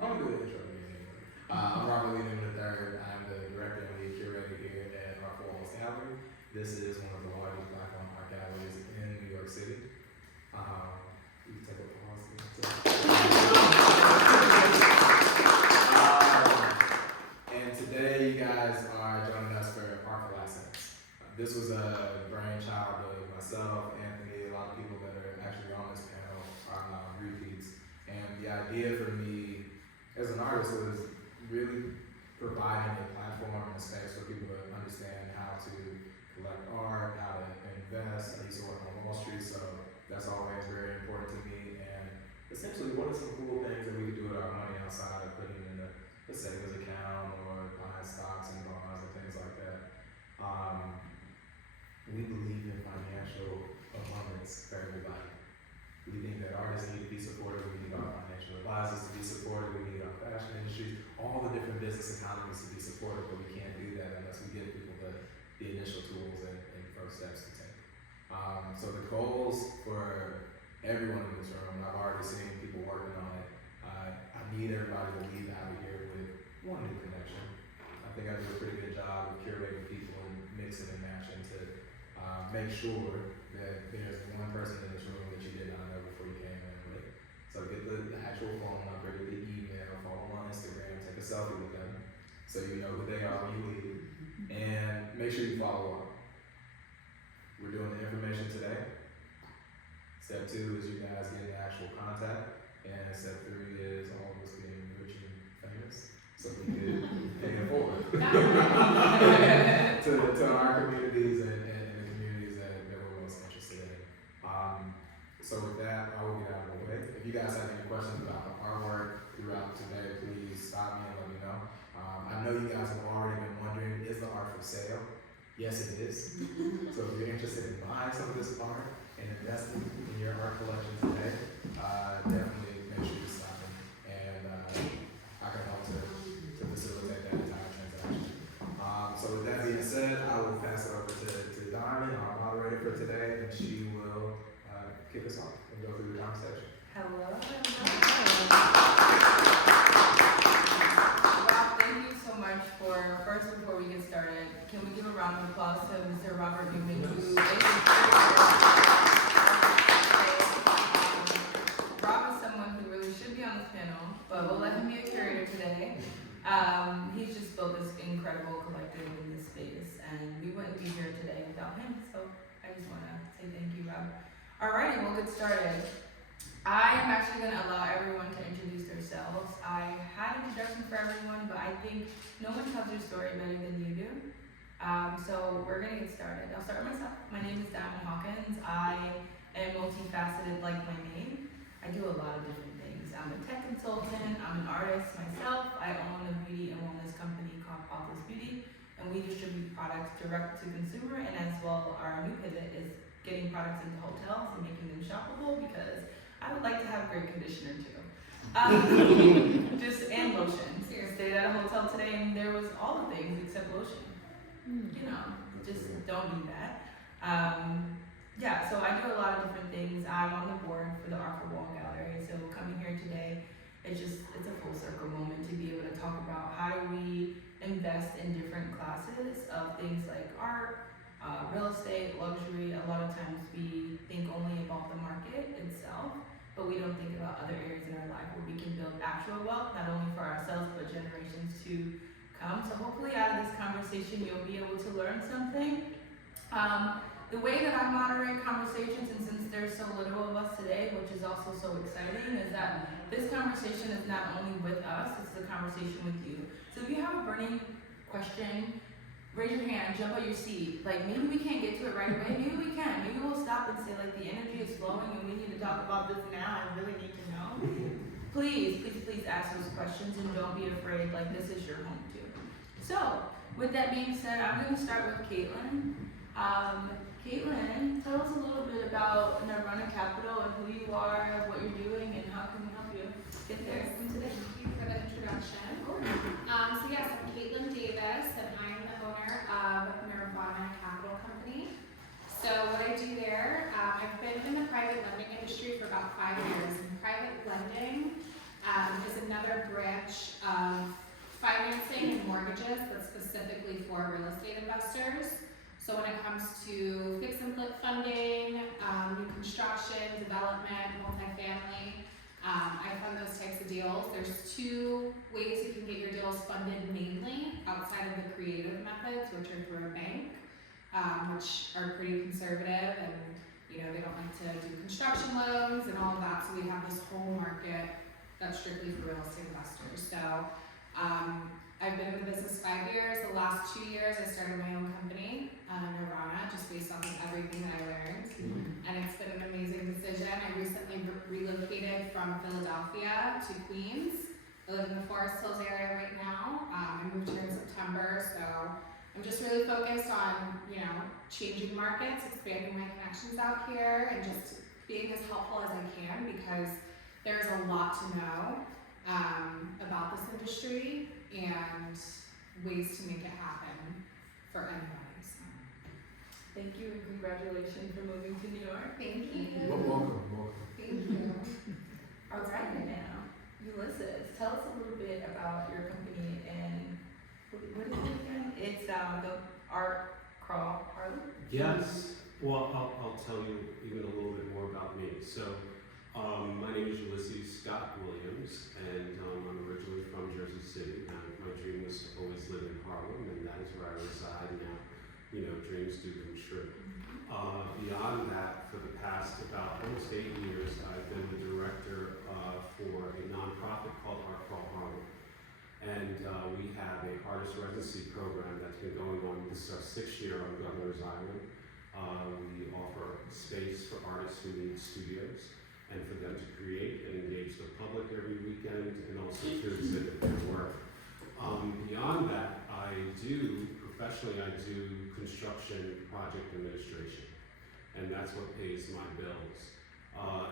I'm gonna do the intro again. I'm Robert Lee Newman III. I'm the director and lead curator here at Artful Gallery. This is one of the largest Black owned art galleries in New York City. You can take a pause. And today you guys are joining us for Artful Assets. This was a brainchild of myself, Anthony, a lot of people that are actually on this panel are repeats. And the idea for me as an artist was really providing a platform and a space for people to understand how to collect art, how to invest. I used to work on Wall Street, so that's always very important to me. And essentially, what are some cool things that we can do with our money outside of putting it in a savings account or buying stocks and bonds and things like that? We believe in financial abundance for everybody. We think that artists need to be supported, we need our financial advisors to be supported, we need our fashion industries, all the different business economies to be supported, but we can't do that unless we give people the initial tools and first steps to take. So the goals for everyone in this room, and I've already seen people working on it, I need everybody to leave out of here with one new connection. I think I do a pretty good job of curating people and mixing and matching to make sure that there's one person in this room that you did not know before you came in with. So get the actual phone number, get the email, follow them on Instagram, take a selfie with them so you know who they are when you leave, and make sure you follow up. We're doing the information today. Step 2 is you guys getting the actual contact, and step 3 is all of us getting rich and famous so we can pay it forward to our communities and the communities that we're most interested in. So with that, I will get out of the way. If you guys have any questions about the artwork throughout today, please stop me and let me know. I know you guys have already been wondering, is the art for sale? Yes, it is. So if you're interested in buying some of this art and investing in your art collection today, definitely make sure you stop me, and I can help to facilitate that entire transaction. So with that being said, I will pass it over to Diamond, our moderator for today, and she will kick us off and go through the conversation. Hello. Well, thank you so much first, before we get started, can we give a round of applause to Mr. Robert Newman, who is Rob is someone who really should be on this panel, but we'll let him be a curator today. He's just built this incredible collective in this space, and we wouldn't be here today without him, so I just want to say thank you, Rob. Alrighty, we'll get started. I am actually going to allow everyone to introduce themselves. I had an introduction for everyone, but I think no one tells their story better than you do. So we're going to get started. I'll start with myself. My name is Naomi Hawkins. I am multifaceted like my name. I do a lot of different things. I'm a tech consultant. I'm an artist myself. I own a beauty and wellness company called Artful Beauty, and we distribute products direct to consumer, and as well our new pivot is getting products into hotels and making them shoppable, because I would like to have great conditioner too. And lotion. I stayed at a hotel today and there was all the things except lotion. You know, just don't do that. So I do a lot of different things. I'm on the board for the Artful Gallery, so coming here today, it's a full circle moment to be able to talk about how do we invest in different classes of things like art, real estate, luxury. A lot of times we think only about the market itself, but we don't think about other areas in our life where we can build actual wealth, not only for ourselves, but generations to come. So hopefully out of this conversation, you'll be able to learn something. The way that I moderate conversations, and since there's so little of us today, which is also so exciting, is that this conversation is not only with us, it's a conversation with you. So if you have a burning question, raise your hand, jump on your seat. Like, maybe we can't get to it right away, maybe we can. Maybe we'll stop and say, like, the energy is flowing and we need to talk about this now, I really need to know. Please ask those questions and don't be afraid, like, this is your home too. So, with that being said, I'm gonna start with Caitlin. Caitlin, tell us a little bit about Nirvana Capital and who you are, what you're doing, and how can we help you get there today. Thank you for the introduction. I'm Caitlin Davis, and I'm the owner of Nirvana Capital Company. So what I do there, I've been in the private lending industry for about 5 years. And private lending is another another branch of financing and mortgages, but specifically for real estate investors. So when it comes to fix and flip funding, new construction, development, multifamily, I fund those types of deals. There's two ways you can get your deals funded mainly outside of the creative methods, which are through a bank, which are pretty conservative, and you know, they don't like to do construction loans and all of that. So we have this whole market that's strictly for real estate investors. So I've been in the business 5 years. The last 2 years I started my own company, Nirvana, just based off of everything that I learned. And it's been an amazing decision. I recently relocated from Philadelphia to Queens. I live in the Forest Hills area right now. I moved here in September, so I'm just really focused on, you know, changing markets, expanding my connections out here, and just being as helpful as I can, because there's a lot to know about this industry and ways to make it happen for anybody. So. Thank you and congratulations for moving to New York. Thank you. Welcome. Thank you. All right, now, Ulyssess, tell us a little bit about your company and what is it again? It's the art crawl parlor? Yes. Well, I'll tell you even a little bit more about me. So, my name is Ulyssess Williams, and I'm originally from Jersey City. My dream was to always live in Harlem, and that is where I reside now. You know, dreams do come true. Beyond that, for the past about almost 8 years, I've been the director for a nonprofit called Artful. And we have a artist residency program that's been going on. This is our 6th year on Governor's Island. We offer space for artists who need studios and for them to create and engage the public every weekend, and also to exhibit their work. Beyond that, professionally, I do construction project administration, and that's what pays my bills.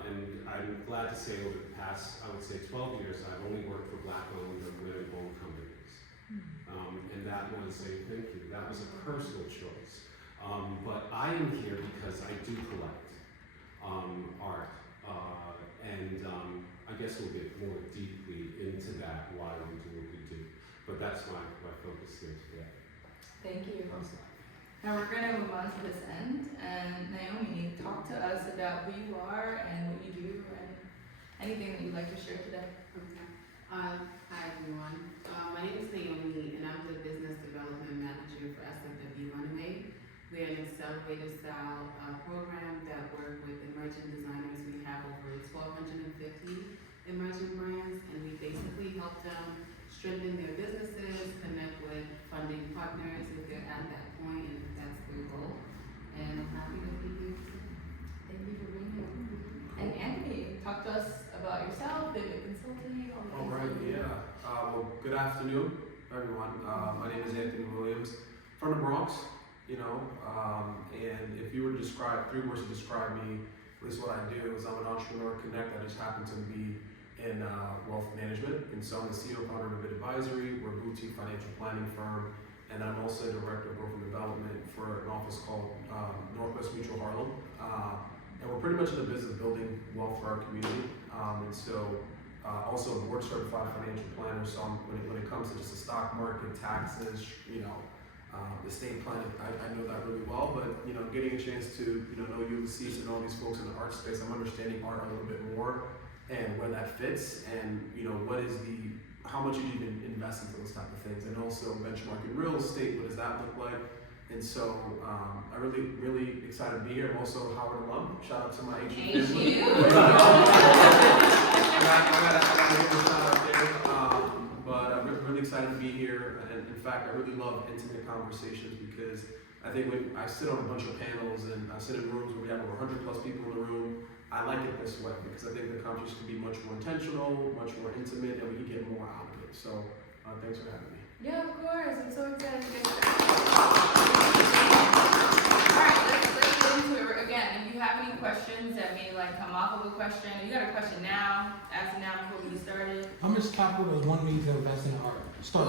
And I'm glad to say over the past, I would say 12 years, I've only worked for Black-owned and women-owned companies. And that was a personal choice. But I am here because I do collect art. I guess we'll get more deeply into that, why we do what we do. But that's my focus here today. Thank you. Now we're going to move on to this end, and Naomi, talk to us about who you are and what you do and anything that you'd like to share today. Okay. Hi everyone. My name is Naomi, and I'm the Business Development Manager for SFW Runaway. We're an accelerator style program that work with emerging designers. We have over 1,250 emerging brands, and we basically help them strengthen their businesses, connect with funding partners if they're at that point, and if that's their goal. And I'm happy to be here. Thank you for being here. And Anthony, talk to us about yourself, Vivid Consulting, all the All right, yeah. Well, good afternoon, everyone. My name is Anthony Williams, from the Bronx, you know, and if you were to describe, 3 words to describe me, at least what I do is I'm an entrepreneur connect. I just happen to be in wealth management, and so I'm the CEO founder of Vivid Advisory. We're a boutique financial planning firm, and I'm also director of growth and development for an office called Northwest Mutual Harlem. And we're pretty much in the business of building wealth for our community. And so also a board certified financial planner. So when it comes to just the stock market, taxes, you know, estate planning, I know that really well. But you know, getting a chance to know Ulyssess and all these folks in the art space, I'm understanding art a little bit more and where that fits, and you know, how much you even invest into those type of things, and also benchmarking real estate. What does that look like? And so I'm really excited to be here. I'm also a Howard alum. Shout out to my HE family. I got a shout out there. But I'm really excited to be here. And in fact, I really love intimate conversations, because I think when I sit on a bunch of panels and I sit in rooms where we have over 100 plus people in the room, I like it this way, because I think the conversation can be much more intentional, much more intimate, and we can get more out of it. So thanks for having me. Yeah, of course. I'm so excited to get started. Alright, let's get into it. Again, if you have any questions that may come off of a question, you got a question now, ask it now before we get started. How much capital does one need to invest in art? Ooh,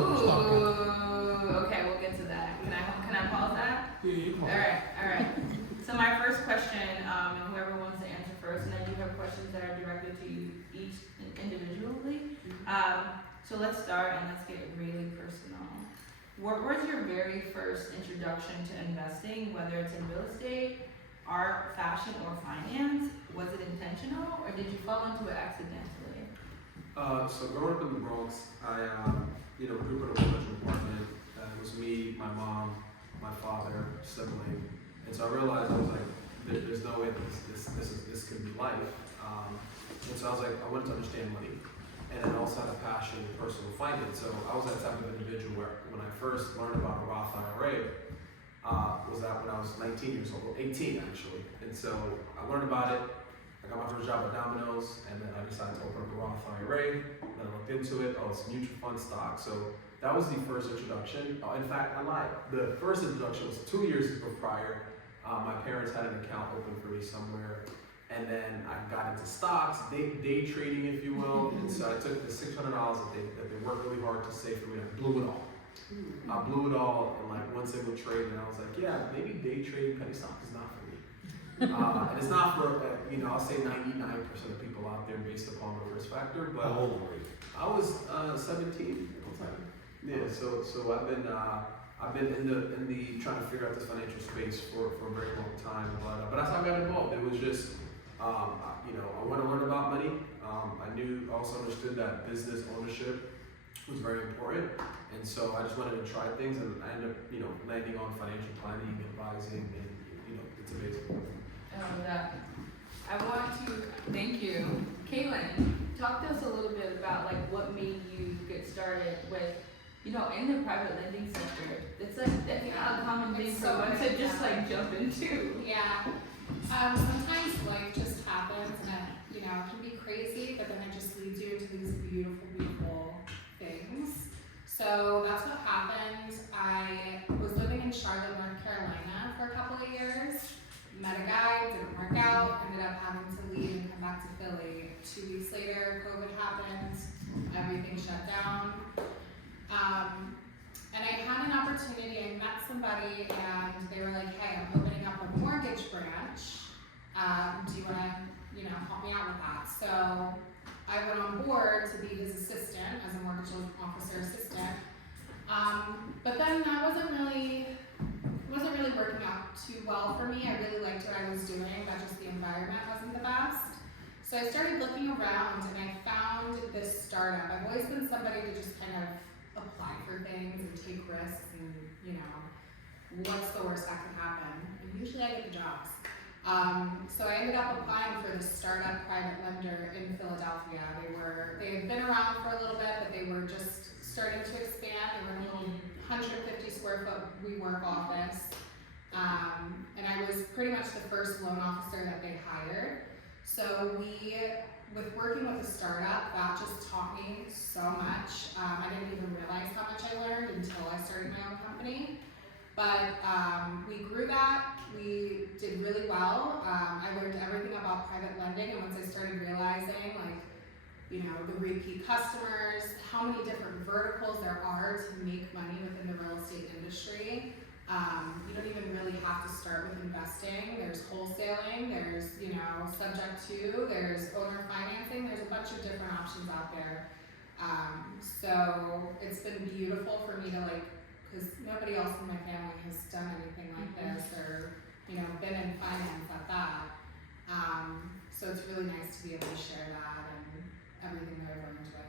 okay, we'll get to that. Can I pause that? Yeah, you can. Alright. So my first question, and whoever wants to answer first, and I do have questions that are directed to you each individually. So let's start and let's get really personal. What was your very first introduction to investing, whether it's in real estate, art, fashion, or finance? Was it intentional, or did you fall into it accidentally? So growing up in the Bronx, I grew up in a one-bedroom apartment. It was me, my mom, my father, sibling, and so I realized I was like, there's no way that this can be life. And so I was like, I wanted to understand money, and then also had a passion in personal finance. So I was that type of individual where when I first learned about a Roth IRA, was that when I was 19 years old, 18 actually. And so I learned about it. I got my first job at Domino's, and then I decided to open up a Roth IRA. Then I looked into it. Oh, it's mutual fund stock. So that was the first introduction. In fact, I lied. The first introduction was 2 years prior. My parents had an account open for me somewhere, and then I got into stocks, day trading, if you will. And so I took the $600 that they worked really hard to save for me, and I blew it all. I blew it all in like one single trade, and I was like, yeah, maybe day trading penny stock is not for me. And it's not for, I'll say 99% of people out there based upon the risk factor, but How old were you? I was 17 at the time. Yeah, so I've been in the trying to figure out this financial space for a very long time, but that's how I got involved. It was just, I want to learn about money. I also understood that business ownership was very important, and so I just wanted to try things, and I ended up, landing on financial planning, advising, and it's amazing. I love that. I want to thank you. Caitlin, talk to us a little bit about like what made you get started with, in the private lending sector. It's like, that's not a common thing It's for so one to good, just yeah. like jump into. Yeah. Sometimes life just happens and it can be crazy, but then it just leads you into these beautiful, beautiful things. So that's what happened. I was living in Charlotte, North Carolina for a couple of years. Met a guy, didn't work out, ended up having to leave and come back to Philly. 2 weeks later, COVID happened, everything shut down. And I had an opportunity, I met somebody and they were like, hey, I'm opening up a mortgage branch. Do you wanna, help me out with that? So I went on board to be his assistant, as a mortgage officer assistant. But then that wasn't really working out too well for me. I really liked what I was doing, but just the environment wasn't the best. So I started looking around and I found this startup. I've always been somebody to just kind of apply for things and take risks and, what's the worst that could happen? And usually I get the jobs. So I ended up applying for this startup private lender in Philadelphia. They had been around for a little bit, but they were just starting to expand. They were in a little 150 square foot WeWork office. And I was pretty much the first loan officer that they hired. So with working with a startup, that just taught me so much. I didn't even realize how much I learned until I started my own company. But we grew that, we did really well. I learned everything about private lending, and once I started realizing, the repeat customers, how many different verticals there are to make money within the real estate industry. You don't even really have to start with investing. There's wholesaling, there's, subject to, there's owner financing, there's a bunch of different options out there. So it's been beautiful for me to because nobody else in my family has done anything like this or, been in finance at that. So it's really nice to be able to share that and everything that I've learned with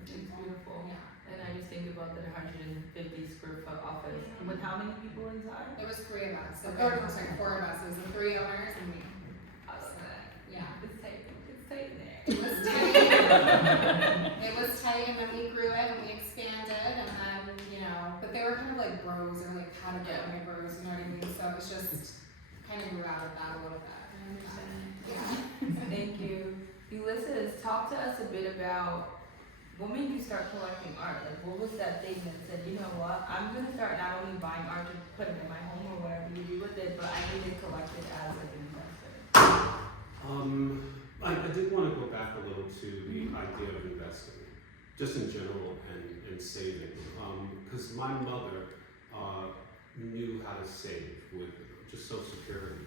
It's people. beautiful. Yeah. And I just think about the 150 square foot office with how many people inside? There was 3 of us, Okay. or sorry, 4 of us. It was the 3 owners and me. I love that. Yeah. It's tight in there. It was tight. It was tight, and then we grew it and we expanded, and then but they were kind of like bros or like Patagonia bros, you know what I mean? So it's just kind of grew out of that a little bit. I understand. Yeah. Thank you. Ulysses, talk to us a bit about what made you start collecting art? What was that thing that said, you know what, I'm gonna start not only buying art to put it in my home or whatever you do with it, but I need to collect it as an investor. I did want to go back a little to the idea of investing, just in general, and saving. Because my mother knew how to save with just Social Security,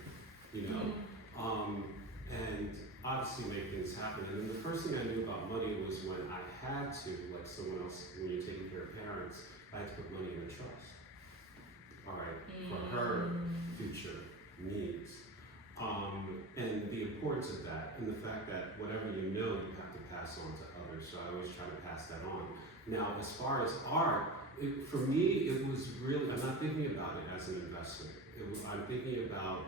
and obviously make things happen. And then the first thing I knew about money was when I had to, like someone else, when you're taking care of parents, I had to put money in a trust. All right, for her future needs. And the importance of that, and the fact that whatever you know, you have to pass on to others. So I always try to pass that on. Now, as far as art, for me, it was really, I'm not thinking about it as an investment. I'm thinking about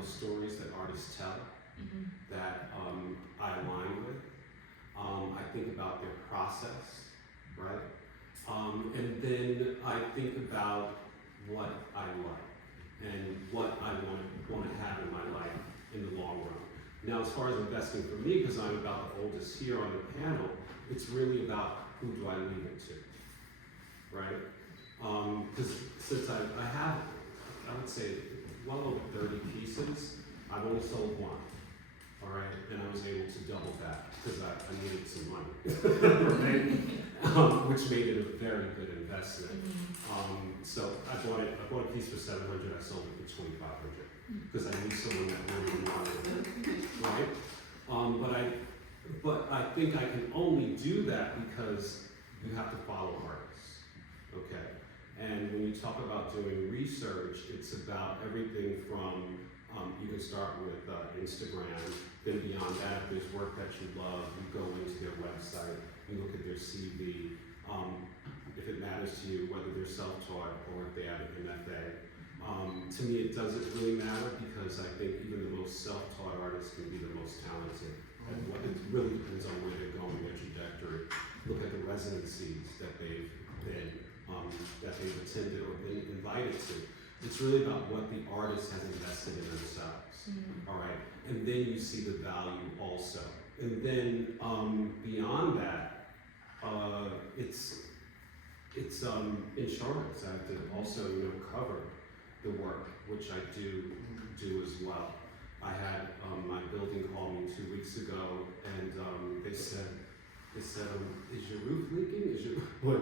the stories that artists tell that I align with. I think about their process, right? And then I think about what I like and what I want to have in my life in the long run. Now, as far as investing for me, because I'm about the oldest here on the panel, it's really about who do I leave it to, right? Because since I have, I would say, well over 30 pieces, I've only sold one, all right? And I was able to double that because I needed some money, right? Which made it a very good investment. So I bought a piece for $700, I sold it for $2,500 because I knew someone that really wanted it, right? But I think I can only do that because you have to follow artists, okay? And when you talk about doing research, it's about everything from, you can start with Instagram, then beyond that, if there's work that you love, you go into their website, you look at their CV, if it matters to you, whether they're self-taught or if they have an MFA. To me, it doesn't really matter because I think even the most self-taught artists can be the most talented. And it really depends on where they're going, their trajectory. Look at the residencies that they've been, that they've attended or been invited to. It's really about what the artist has invested in themselves, all right? And then you see the value also. And then beyond that, it's insurance. I have to also, cover the work, which I do as well. I had my building call me 2 weeks ago, and they said, is your roof leaking? Is your what?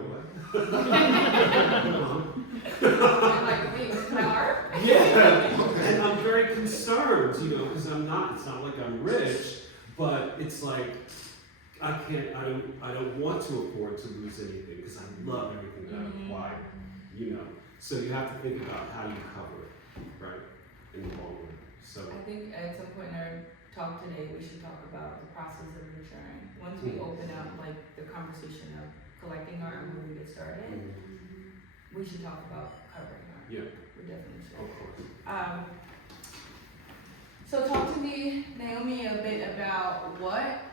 Like, wait, was my art? Yeah, and I'm very concerned, because it's not like I'm rich, but it's like, I don't want to afford to lose anything, because I love everything that I acquired, So you have to think about how you cover it, right, in the long run. So I think at some point in our talk today, we should talk about the process of insuring. Once we open up like the conversation of collecting art and when we get started, we should talk about covering art. Yeah. We definitely should. Of course. So talk to me, Naomi, a bit about what,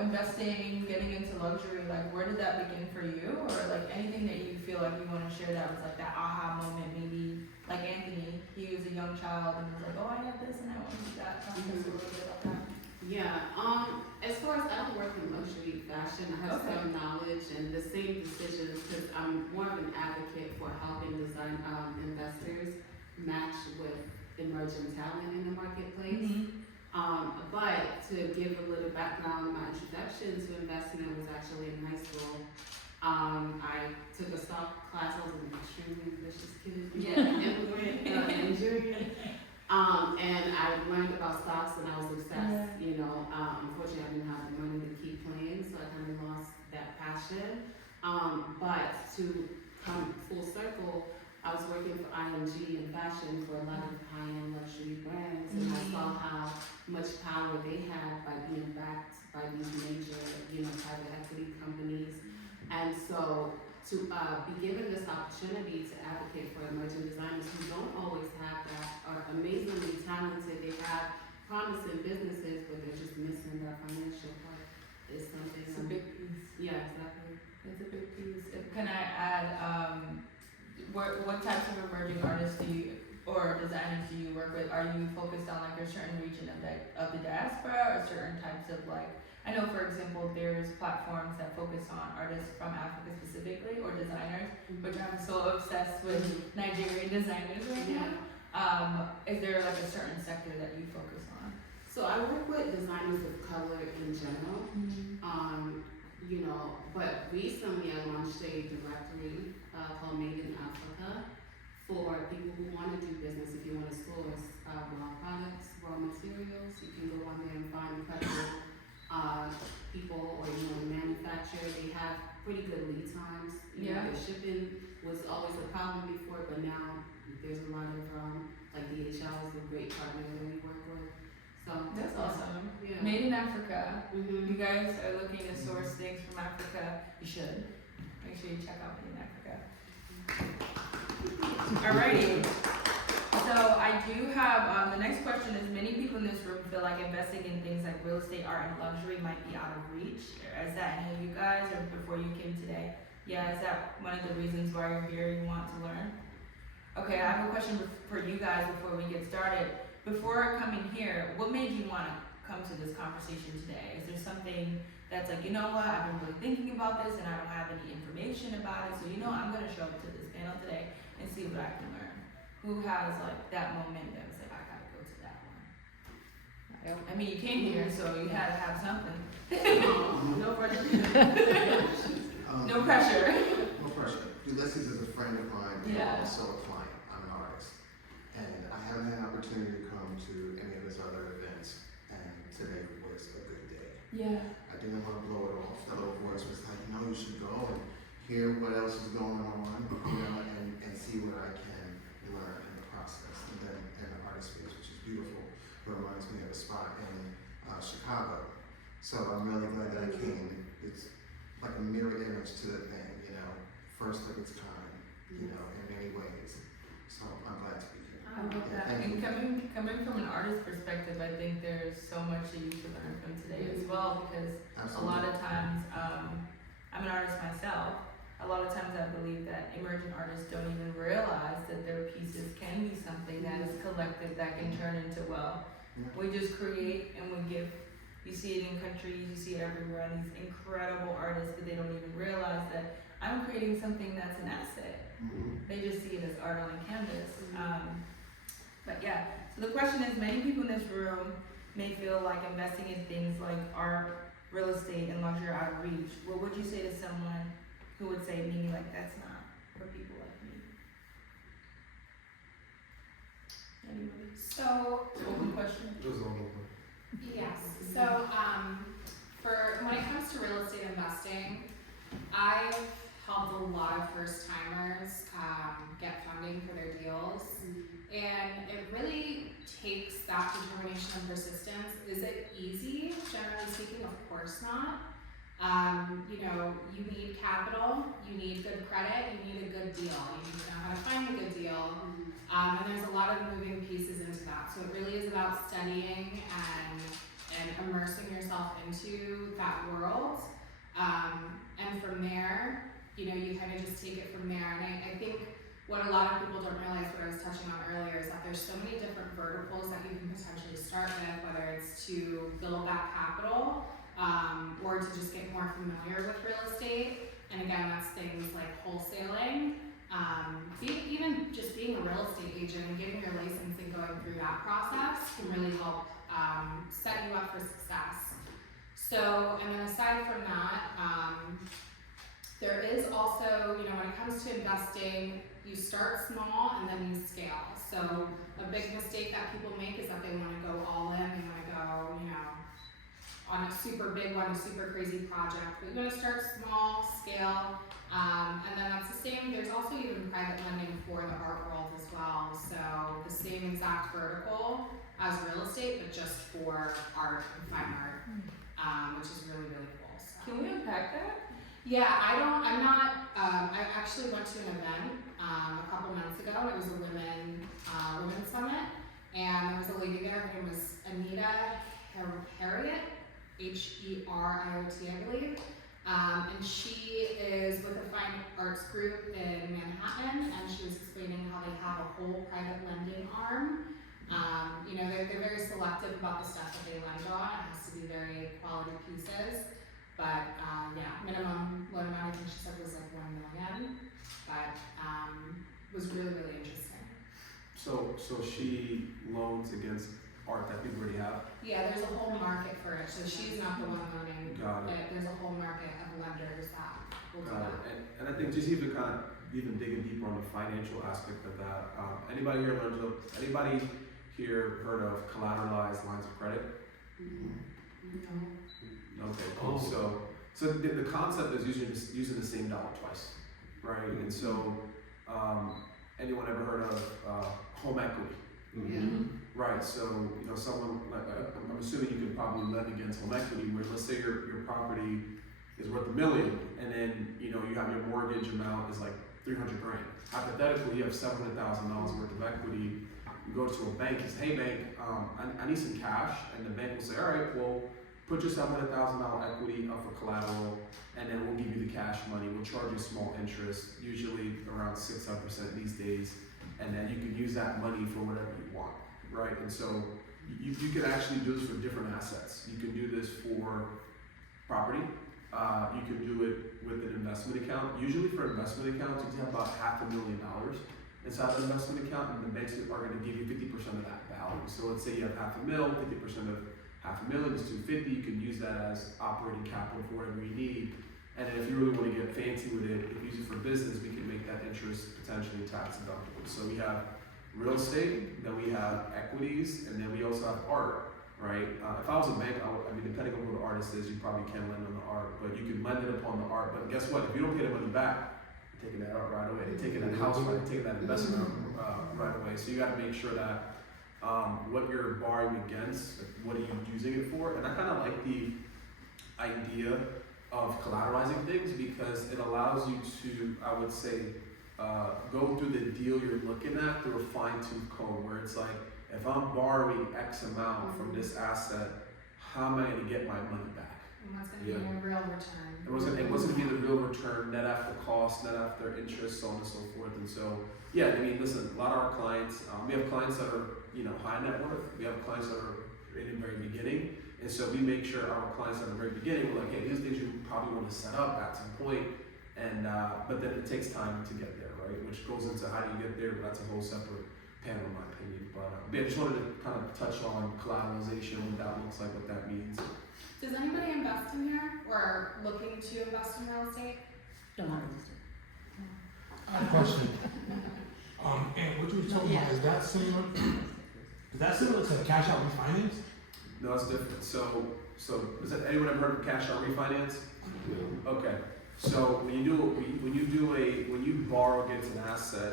investing, getting into luxury, where did that begin for you? Or anything that you feel like you want to share that was that aha moment, maybe like Anthony, he was a young child and was like, oh, I have this and I want to do that. Talk to us a little bit about that. Yeah, as far as I don't work in luxury fashion, I have some knowledge and the same decisions because I'm more of an advocate for helping design investors match with emerging talent in the marketplace. But to give a little background, my introduction to investing was actually in high school. I took a stock class. I was an extremely ambitious kid, immigrant, Nigerian. And I learned about stocks and I was obsessed, unfortunately I didn't have the money to keep playing, so I kind of lost that passion. But to come full circle, I was working for IMG in fashion for a lot of high-end luxury brands, and I saw how much power they had by being backed by these major, private equity companies. And so to be given this opportunity to advocate for emerging designers who don't always have that, are amazingly talented, they have promising businesses, but they're just missing that financial part, is something. It's a big piece. Yeah, exactly. It's a big piece. Can I add, what types of emerging artists or designers do you work with? Are you focused on a certain region of the diaspora, or certain types of I know, for example, there's platforms that focus on artists from Africa specifically, or designers, which I'm so obsessed with Nigerian designers right now. Is there a certain sector that you focus on? So I work with designers of color in general, but recently I launched a directory called Made in Africa for people who want to do business. If you want to source raw products, raw materials, you can go on there and find incredible people, or you want to manufacture. They have pretty good lead times. You know, their shipping was always a problem before, but now there's a lot of like DHL is a great partner that we work with. So That's awesome. Yeah. Made in Africa. Mm-hmm. You guys are looking to source things from Africa. You should. Make sure you check out Made in Africa. Alrighty. So I do have, the next question is, many people in this room feel like investing in things like real estate, art, and luxury might be out of reach. Is that any of you guys, or before you came today? Yeah, is that one of the reasons why you're here, you want to learn? Okay, I have a question for you guys before we get started. Before coming here, what made you want to come to this conversation today? Is there something that's like, you know what, I've been really thinking about this and I don't have any information about it, so you know I'm going to show up to this panel today and see what I can learn. Who has like that moment that was like, I gotta go to that one? I mean, you came here, so you had to have something. No pressure. No pressure. No pressure. Ulyssess is a friend of mine and Yeah. also a client. I'm an artist. And I haven't had an opportunity to come to any of his other events, and today was a good day. Yeah. I didn't want to blow it off. That little voice was like, no, you should go and hear what else is going on, you know, and see what I can learn in the process. And then in the artist space, which is beautiful, but reminds me of a spot in Chicago. So I'm really glad that I came. It's like a mirror image to the thing, you know, first of its kind, you know, in many ways. So I'm glad to be here. I love Yeah, that. thank And you. coming from an artist perspective, I think there's so much that you can learn from today as well, because a lot of times, I'm an artist myself. A lot of times I believe that emerging artists don't even realize that their pieces can be something that is collective, that can turn into wealth. Yeah. We just create and we give. You see it in countries, you see it everywhere, these incredible artists, but they don't even realize that I'm creating something that's an asset. Mhm. They just see it as art on a canvas. But yeah, so the question is, many people in this room may feel like investing in things like art, real estate, and luxury are out of reach. What would you say to someone who would say maybe like that's not for people like me? Anybody? So, Open question. It was all over. yes, so, for, when it comes to real estate investing, I've helped a lot of first timers, get funding for their deals. And it really takes that determination and persistence. Is it easy? Generally speaking, of course not. You know, you need capital, you need good credit, you need a good deal. You need to know how to find a good deal. And there's a lot of moving pieces into that. So it really is about studying and immersing yourself into that world. And from there, you know, you kind of just take it from there. And I think what a lot of people don't realize, what I was touching on earlier, is that there's so many different verticals that you can potentially start with, whether it's to build that capital, or to just get more familiar with real estate. And again, that's things like wholesaling, even just being a real estate agent and getting your license and going through that process can really help set you up for success. So, and then aside from that, there is also, you know, when it comes to investing, you start small and then you scale. So a big mistake that people make is that they want to go all in, they want to go, you know, on a super big one, a super crazy project. But you want to start small, scale, and then that's the same. There's also even private lending for the art world as well. So the same exact vertical as real estate, but just for art and fine art, which is really, really cool. So. Can we unpack that? Yeah, I actually went to an event a couple months ago, and it was a women's summit, and there was a lady there, her name was Anita Harriet, Heriot, I believe, and she is with a fine arts group in Manhattan, and she was explaining how they have a whole private lending arm. You know, they're very selective about the stuff that they lend on. It has to be very quality pieces. But yeah, minimum loan amount, I think she said was like $1 million, but was really, really interesting. So she loans against art that people already have? Yeah, there's a whole market for it, so she's not the one loaning Got it. it. There's a whole market of lenders that will do Got that. it. And I think just even kind of even digging deeper on the financial aspect of that, anybody here heard of collateralized lines of credit? Okay, cool. Oh. So the concept is using the same dollar twice, right? And so, anyone ever heard of home equity? Right. So someone like I'm assuming you could probably lend against home equity, where let's say your property is worth $1 million, and then you have your mortgage amount is like $300,000. Hypothetically, you have $700,000 worth of equity. You go to a bank, you say, hey bank, I need some cash, and the bank will say, all right, well, put your $700,000 equity up for collateral, and then we'll give you the cash money. We'll charge you a small interest, usually around 6-7% these days, and then you can use that money for whatever you want, right? And so you can actually do this for different assets. You can do this for property. You can do it with an investment account. Usually for investment accounts, you have about $500,000 inside the investment account, and the banks are going to give you 50% of that value. So let's say you have $500,000, 50% of $500,000 is $250,000. You can use that as operating capital for whatever you need. And then if you really want to get fancy with it, if you use it for business, we can make that interest potentially tax deductible. So we have real estate, then we have equities, and then we also have art, right? If I was a bank, depending on who the artist is, you probably can lend on the art, but you can lend it upon the art. But guess what? If you don't pay the money back, they're taking that art right away. They're taking that house right, they're taking that investment right away. So you got to make sure that what you're borrowing against, what are you using it for? And I kind of like the idea of collateralizing things because it allows you to, I would say, go through the deal you're looking at through a fine-tooth comb, where it's like, if I'm borrowing X amount from this asset, how am I going to get my money back? And what's going to be a real return? It wasn't going to be the real return, net after cost, net after interest, so on and so forth. And so, yeah, listen, a lot of our clients, we have clients that are, high net worth. We have clients that are in the very beginning. And so we make sure our clients at the very beginning, we're like, hey, these things you probably want to set up at some point. And, but then it takes time to get there, right? Which goes into how do you get there, but that's a whole separate panel in my opinion. But I just wanted to kind of touch on collateralization, what that looks like, what that means. Does anybody invest in here or looking to invest in real estate? Don't have to. I have a question. And what you were talking about, is that similar to cash out refinance? No, it's different. So is that anyone ever heard of cash out refinance? Yeah. Okay. So when you borrow against an asset,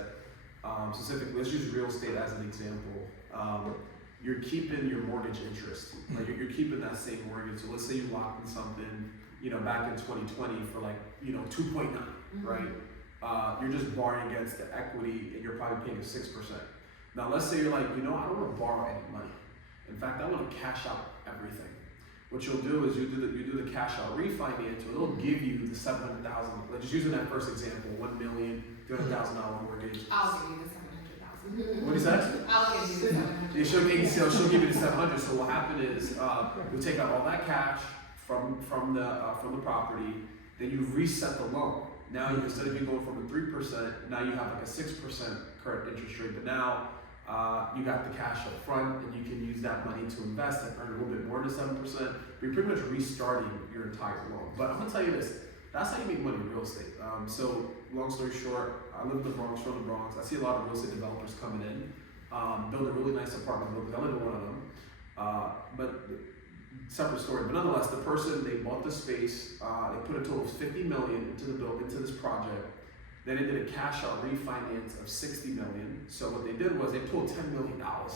specifically, let's use real estate as an example. You're keeping your mortgage interest. Like you're keeping that same mortgage. So let's say you locked in something, back in 2020 for 2.9, right? You're just borrowing against the equity, and you're probably paying 6%. Now let's say you're like, I don't want to borrow any money. In fact, I want to cash out everything. What you'll do is you do the cash out refinance, or they'll give you the $700,000. Like just using that first example, $1,300,000 mortgage. I'll give you the $700,000. What is that? I'll give you the $700,000. She'll give you the $700,000. So what happened is you'll take out all that cash from the property, then you reset the loan. Now instead of you going from a 3%, now you have like a 6% current interest rate. But now you got the cash up front, and you can use that money to invest and earn a little bit more than 7%. You're pretty much restarting your entire loan. But I'm gonna tell you this: that's how you make money in real estate. So long story short, I live in the Bronx, from the Bronx. I see a lot of real estate developers coming in, building really nice apartment buildings. I live in one of them. But separate story. But nonetheless, the person, they bought the space. They put a total of $50 million into this project. Then they did a cash out refinance of $60 million. So what they did was they pulled $10 million out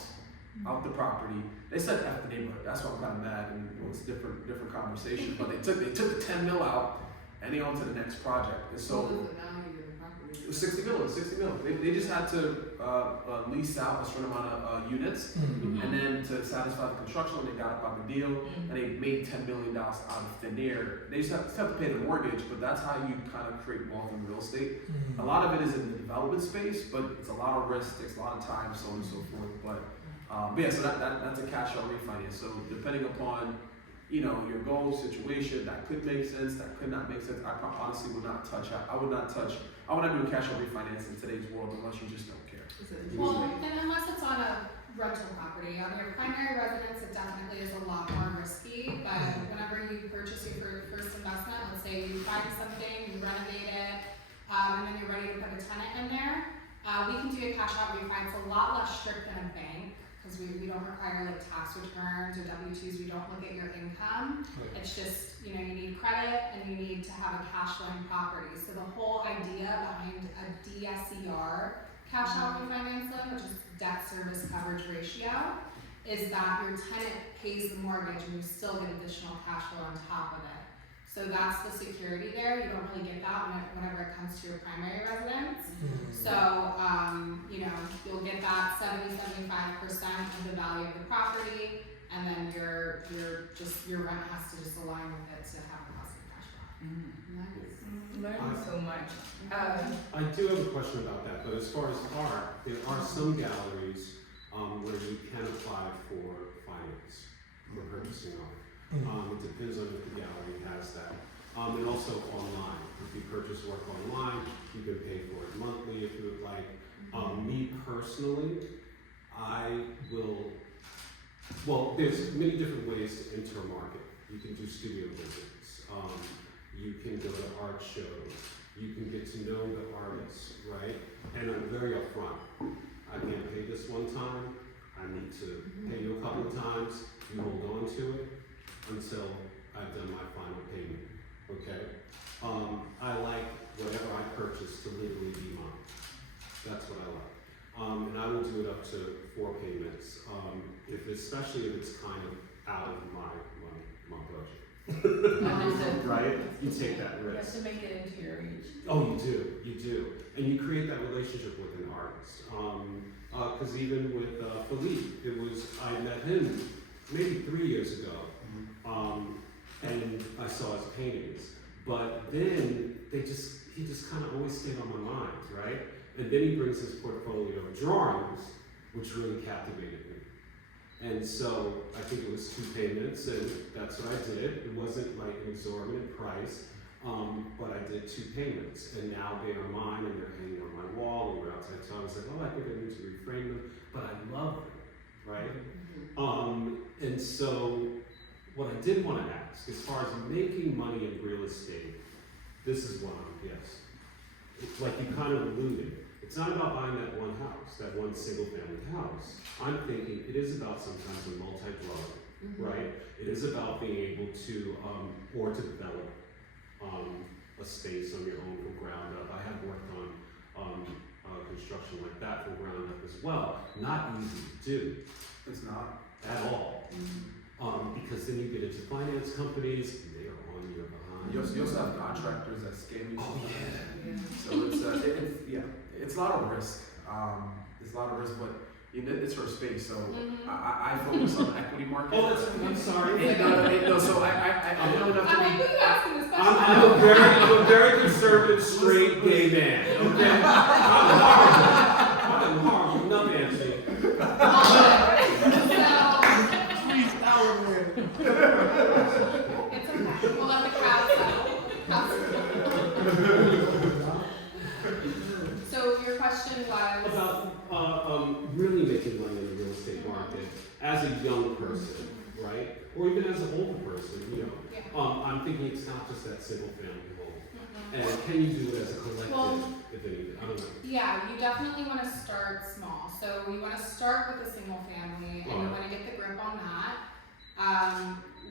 the property. They said F the neighborhood. That's why I'm kind of mad, and it's a different conversation. But they took the 10 mil out, and they on to the next project. And so What was the value of the property? it was $60 million. They just had to lease out a certain amount of units, and then to satisfy the construction, they got about the deal, and they made $10 million out of thin air. They just have to pay the mortgage, but that's how you kind of create wealth in real estate. A lot of it is in the development space, but it's a lot of risk, takes a lot of time, so on and so forth. But yeah, so that's a cash out refinance. So depending upon your goal, situation, that could make sense, that could not make sense. I honestly would not touch. I would not do a cash out refinance in today's world unless you just don't care. Well, and unless it's on a rental property, on your primary residence, it definitely is a lot more risky. But whenever you purchase your first investment, let's say you find something, you renovate it, and then you're ready to put a tenant in there, we can do a cash out refi. It's a lot less strict than a bank, because we don't require like tax returns or W-2s, we don't look at your income. Right. It's just, you know, you need credit and you need to have a cash flowing property. So the whole idea behind a DSCR, cash out refinance loan, which is debt service coverage ratio, is that your tenant pays the mortgage and you still get additional cash flow on top of it. So that's the security there. You don't really get that whenever it comes to your primary residence. So, you know, you'll get that 70-75% of the value of the property, and then your rent has to just align with it to have a positive cash flow. Learning so much. I do have a question about that, but as far as art, there are some galleries where you can apply for finance for purchasing art. It depends on if the gallery has that. And also online. If you purchase work online, you can pay for it monthly if you would like. Me personally, there's many different ways to enter a market. You can do studio visits. You can go to art shows. You can get to know the artists, right? And I'm very upfront. I can't pay this one time. I need to pay you a couple of times. You hold on to it until I've done my final payment, okay? I like whatever I purchase to legally be mine. That's what I like. And I will do it up to 4 payments, especially if it's kind of out of my budget. Right? You take that You have risk. to make it into your reach. Oh, you do. And you create that relationship with an artist. Because even with Philippe, I met him maybe 3 years ago. And I saw his paintings, but then he just kind of always stayed on my mind, right? And then he brings his portfolio of drawings, which really captivated me. And so I think it was 2 payments, and that's what I did. It wasn't like an exorbitant price, but I did 2 payments, and now they are mine, and they're hanging on my wall, and we're outside town. I was like, oh, I think I need to reframe them, but I love them, right? And so what I did want to ask, as far as making money in real estate, this is one, yes. It's like you kind of alluded. It's not about buying that one house, that one single family house. I'm thinking it is about sometimes a multi-dwelling, right? It is about being able to, or to develop a space on your own from ground up. I have worked on construction like that from ground up as well. Not easy to do. It's not. At all. Because then you get into finance companies, and they are on your behind. You also have contractors that scam you. Oh yeah. So it's a lot of risk. It's a lot of risk, but it's for space. So I focus on the equity market. Oh, I'm sorry. No, so I don't enough to Who be. you asking this question? I'm a very conservative, straight, gay man. Okay. I'm horrible. No, Anthony. It's okay. We'll let the crowd settle. So your question was About really making money in the real estate market as a young person, right? Or even as an older person, you know. Yeah. I'm thinking it's not just that single family home. And can you do it as a collective, if anything? I don't know. Yeah, you definitely want to start small. So you want to start with a single family, and you want to get the grip on that.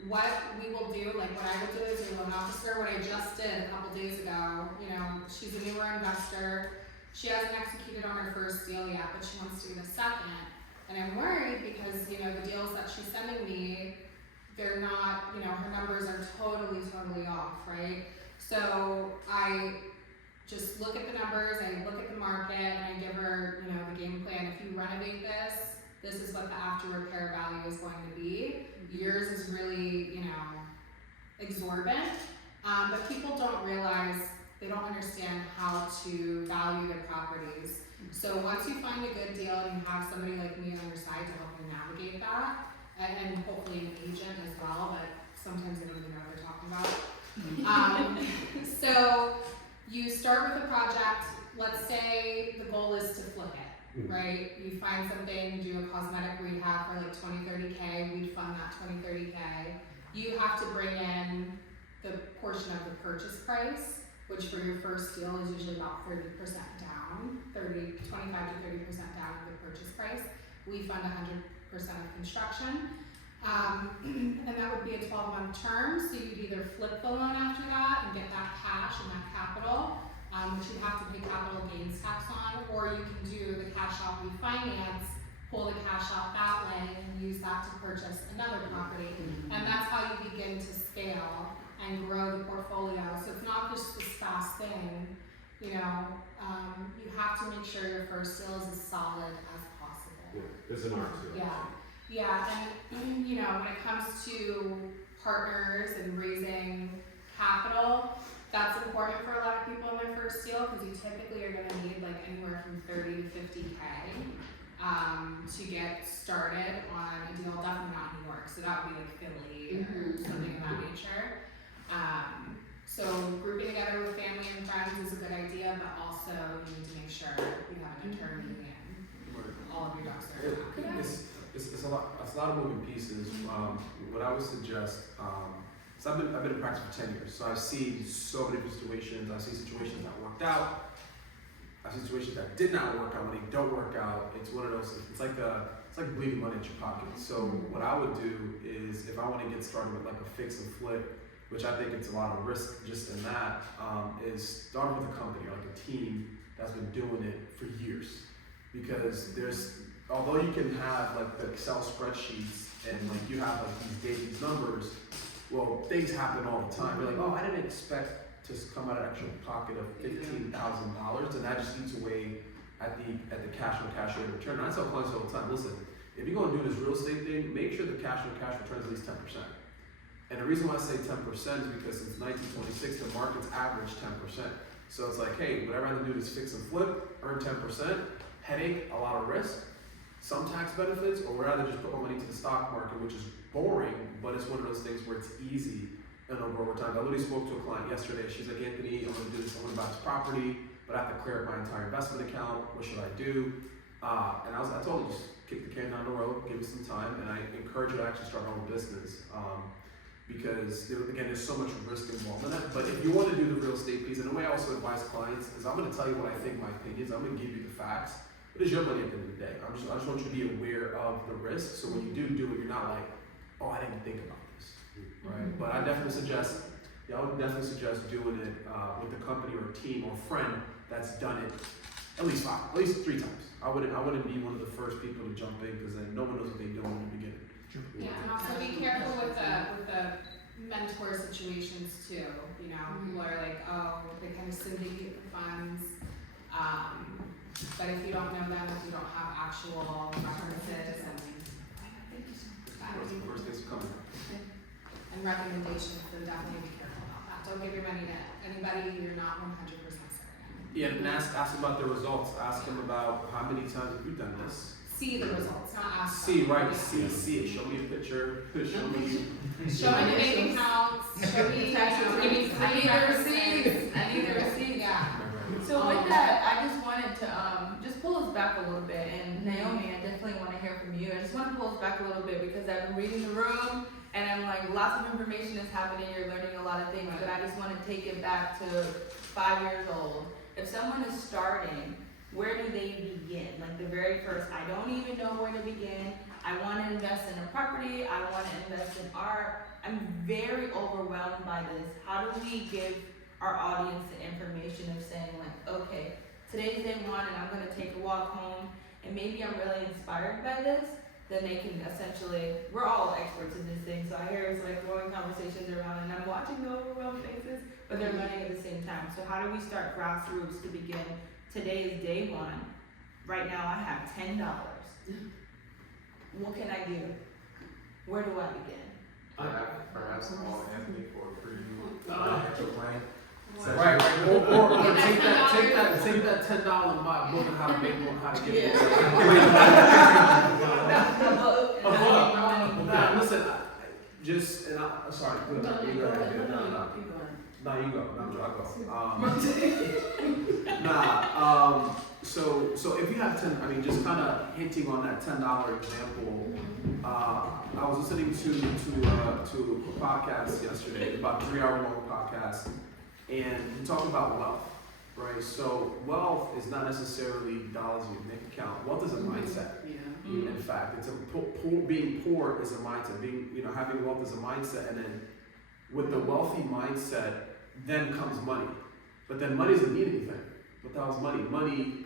What we will do, like what I would do as your loan officer, what I just did a couple days ago, you know, she's a newer investor. She hasn't executed on her first deal yet, but she wants to do the second. And I'm worried because, you know, the deals that she's sending me, they're not, you know, her numbers are totally off, right? So I just look at the numbers, I look at the market, and I give her, you know, the game plan. If you renovate this is what the after repair value is going to be. Yours is really, you know, exorbitant. But people don't realize, they don't understand how to value their properties. So once you find a good deal and you have somebody like me on your side to help you navigate that, and hopefully an agent as well, but sometimes they don't even know what they're talking about. So you start with a project. Let's say the goal is to flip it, right? You find something, do a cosmetic rehab for like 20-30K, we'd fund that 20-30K. You have to bring in the portion of the purchase price. which for your first deal is usually about 30% down, 25 to 30% down of the purchase price. We fund 100% of construction. And that would be a 12-month term, so you'd either flip the loan after that and get that cash and that capital, which you have to pay capital gains tax on, or you can do the cash out refinance, pull the cash out that way, and use that to purchase another property. And that's how you begin to scale and grow the portfolio. So it's not just this fast thing, you know, you have to make sure your first deal is as solid as possible. Yeah, there's an art to it. Yeah, and you know, when it comes to partners and raising capital, that's important for a lot of people in their first deal, because you typically are gonna need like anywhere from 30 to 50K to get started on a deal, definitely not New York, so that would be like Philly or something of that nature. So grouping together with family and friends is a good idea, but also you need to make sure you have an attorney and all of your ducks are in a row. It's a lot of moving pieces. What I would suggest, so I've been in practice for 10 years, so I've seen so many situations. I see situations that worked out. I see situations that did not work out. When they don't work out, it's one of those. It's like bleeding money in your pocket. So what I would do is, if I want to get started with like a fix and flip, which I think it's a lot of risk just in that, is start with a company or like a team that's been doing it for years. Because although you can have like the Excel spreadsheets and like you have like these numbers, well, things happen all the time. You're like, oh, I didn't expect to come out of an actual pocket of $15,000, and that just eats away at the cash on cash rate of return. And I tell clients all the time, listen, if you're going to do this real estate thing, make sure the cash on cash returns at least 10%. And the reason why I say 10% is because since 1926, the market's averaged 10%. So it's like, hey, would I rather do this fix and flip, earn 10%, headache, a lot of risk, some tax benefits, or would I rather just put my money into the stock market, which is boring, but it's one of those things where it's easy and over time. I literally spoke to a client yesterday. She's like, Anthony, I'm going to do this. I want to buy this property, but I have to clear up my entire investment account. What should I do? And I told her, just kick the can down the road, give it some time, and I encourage her to actually start her own business. Because again, there's so much risk involved in that. But if you want to do the real estate piece, and the way I also advise clients is, I'm going to tell you what I think, my opinions. I'm going to give you the facts. It is your money at the end of the day. I just want you to be aware of the risk. So when you do it, you're not like, oh, I didn't think about this, right? But I definitely suggest, I would definitely suggest doing it with a company or a team or a friend that's done it at least 3 times. I wouldn't be one of the first people to jump in, because then no one knows what they're doing in the beginning. Yeah, and also be careful with the mentor situations too. You know, people are like, oh, they kind of syndicate the funds. But if you don't know them, if you don't have actual references and recommendations, then definitely be careful about that. Don't give your money to anybody you're not 100% certain. Yeah, and ask about the results. Ask them about how many times have you done this. See the results, not ask. See, right? See it. Show me a picture. Show me the bank accounts. Show me tax returns. I need the receipts. Yeah. So with that, I just wanted to just pull us back a little bit, and Naomi, I definitely want to hear from you. I just want to pull us back a little bit, because I've been reading the room, and I'm like, lots of information is happening. You're learning a lot of things, but I just want to take it back to 5 years old. If someone is starting, where do they begin? Like the very first, I don't even know where to begin. I want to invest in a property. I want to invest in art. I'm very overwhelmed by this. How do we give our audience the information of saying like, okay, today's day 1 and I'm going to take a walk home, and maybe I'm really inspired by this, then they can essentially, we're all experts in this thing, so I hear it's like throwing conversations around and I'm watching the overwhelmed faces, but they're learning at the same time. So how do we start grassroots to begin? Today is day 1. Right now I have $10. What can I do? Where do I begin? Perhaps call Anthony for a free financial plan. Right. Or take that $10 and buy a book on how to make one, how to get it. Listen, sorry. Go ahead. You go ahead. No, you go. I'll go. So if you have 10, I mean, just kind of hinting on that $10 example. I was listening to a podcast yesterday, about a 3-hour long podcast, And you talk about wealth, right? So wealth is not necessarily dollars in your bank account. Wealth is a mindset. Yeah. In fact, it's being poor is a mindset. Having wealth is a mindset, and then with the wealthy mindset, then comes money. But then money doesn't mean anything. What the hell's money? Money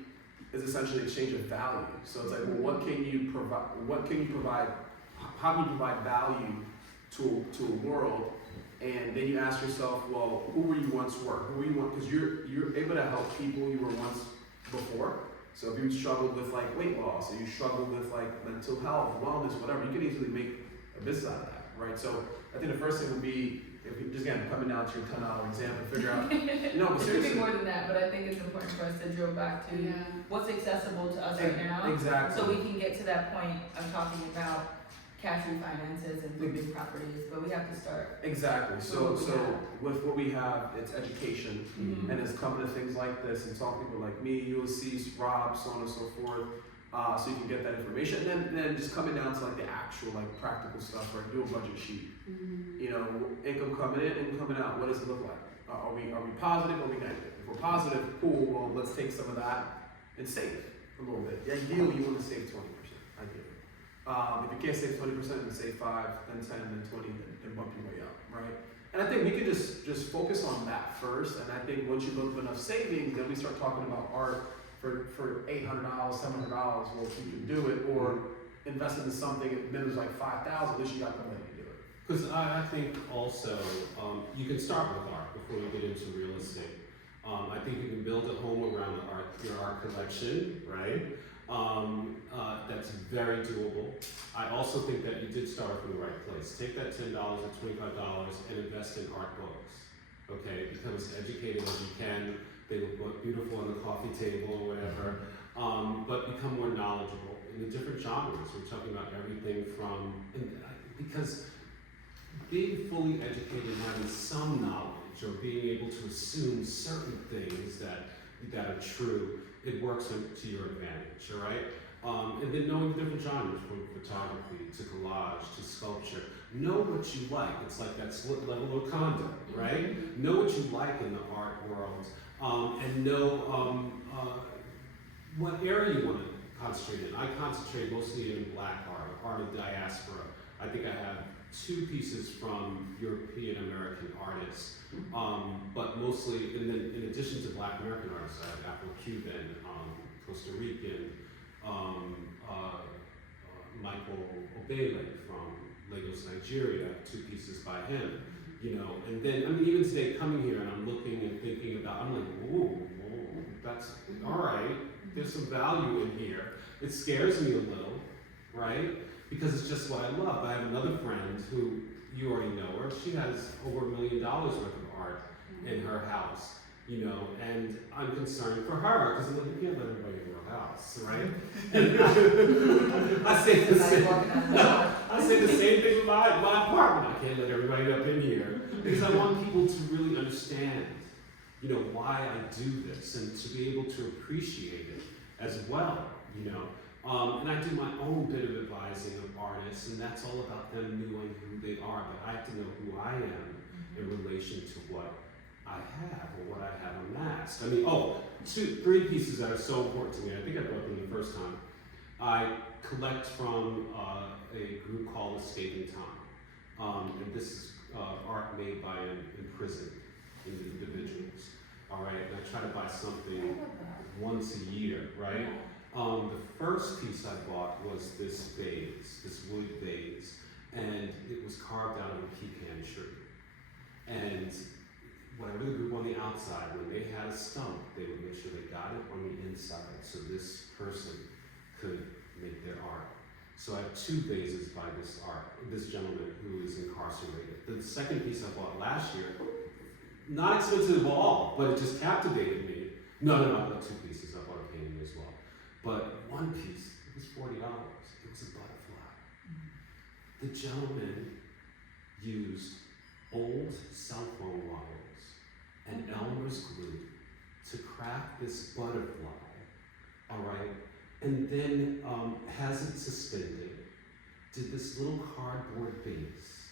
is essentially an exchange of value. So it's like, well, what can you provide? How can you provide value to a world? And then you ask yourself, well, who were you once were? Who were you once? Because you're able to help people you were once before. So if you struggled with like weight loss, or you struggled with like mental health, wellness, whatever, you can easily make a business out of that, right? So I think the first thing would be, if you just again coming down to your $10 example, figure out, but It should be seriously, more than that, but I think it's important for us to drill back to what's accessible to us right now. exactly. So we can get to that point of talking about cash refinances and moving properties, but we have to start. Exactly. So with what we have, it's education, Mhm. and it's coming to things like this and talking to people like me, Ulyssess, Rob, so on and so forth, so you can get that information. And then just coming down to like the actual like practical stuff, right? Do a budget sheet. You know, income coming in, income coming out. What does it look like? Are we positive or are we negative? If we're positive, cool. Well, let's take some of that and save a little bit. Ideally, you want to save 20%. Ideally. If you can't save 20%, then save 5, then 10, then 20, then bump your way up, right? And I think we can just focus on that first. And I think once you build up enough savings, then we start talking about art for $800, $700. Well, if you can do it, or invest into something that was like $5,000, at least you got the money to do it. Because I think also you can start with art before you get into real estate. I think you can build a home around your art collection, right? That's very doable. I also think that you did start from the right place. Take that $10 or $25 and invest in art books. Okay, become as educated as you can. They look beautiful on the coffee table or whatever. But become more knowledgeable in the different genres. We're talking about everything from, because being fully educated and having some knowledge or being able to assume certain things that are true, it works to your advantage, all right? And then knowing the different genres, from photography to collage to sculpture. Know what you like. It's like that split level of conduct, right? Know what you like in the art world, and know what area you want to concentrate in. I concentrate mostly in black art of diaspora. I think I have 2 pieces from European American artists, but mostly, and then in addition to Black American artists, I have Afro-Cuban, Costa Rican, Michael Obele from Lagos, Nigeria, 2 pieces by him, you know. And then, I mean, even today coming here and I'm looking and thinking about, I'm like, whoa, that's all right. There's some value in here. It scares me a little, right? Because it's just what I love. I have another friend who, you already know her, she has over $1 million worth of art in her house, you know, and I'm concerned for her, because you can't let everybody in your house, right? And I say the same thing with my apartment. I can't let everybody up in here, because I want people to really understand, you know, why I do this, and to be able to appreciate it as well, you know. And I do my own bit of advising of artists, and that's all about them knowing who they are, but I have to know who I am in relation to what I have or what I have amassed. I mean, 3 pieces that are so important to me. I think I brought them the first time. I collect from a group called Escaping Time. And this is art made by imprisoned individuals. All right, and I try to buy something once a year, right? The first piece I bought was this vase, this wood vase, and it was carved out of a pecan tree. And whatever the group on the outside, when they had a stump, they would make sure they got it on the inside so this person could make their art. So I have 2 vases by this gentleman who is incarcerated. The second piece I bought last year, not expensive at all, but it just captivated me. No, I bought 2 pieces. I bought a painting as well. But one piece, it was $40. It was a butterfly. The gentleman used old cell phone wires and Elmer's glue to craft this butterfly, all right? And then has it suspended, did this little cardboard base,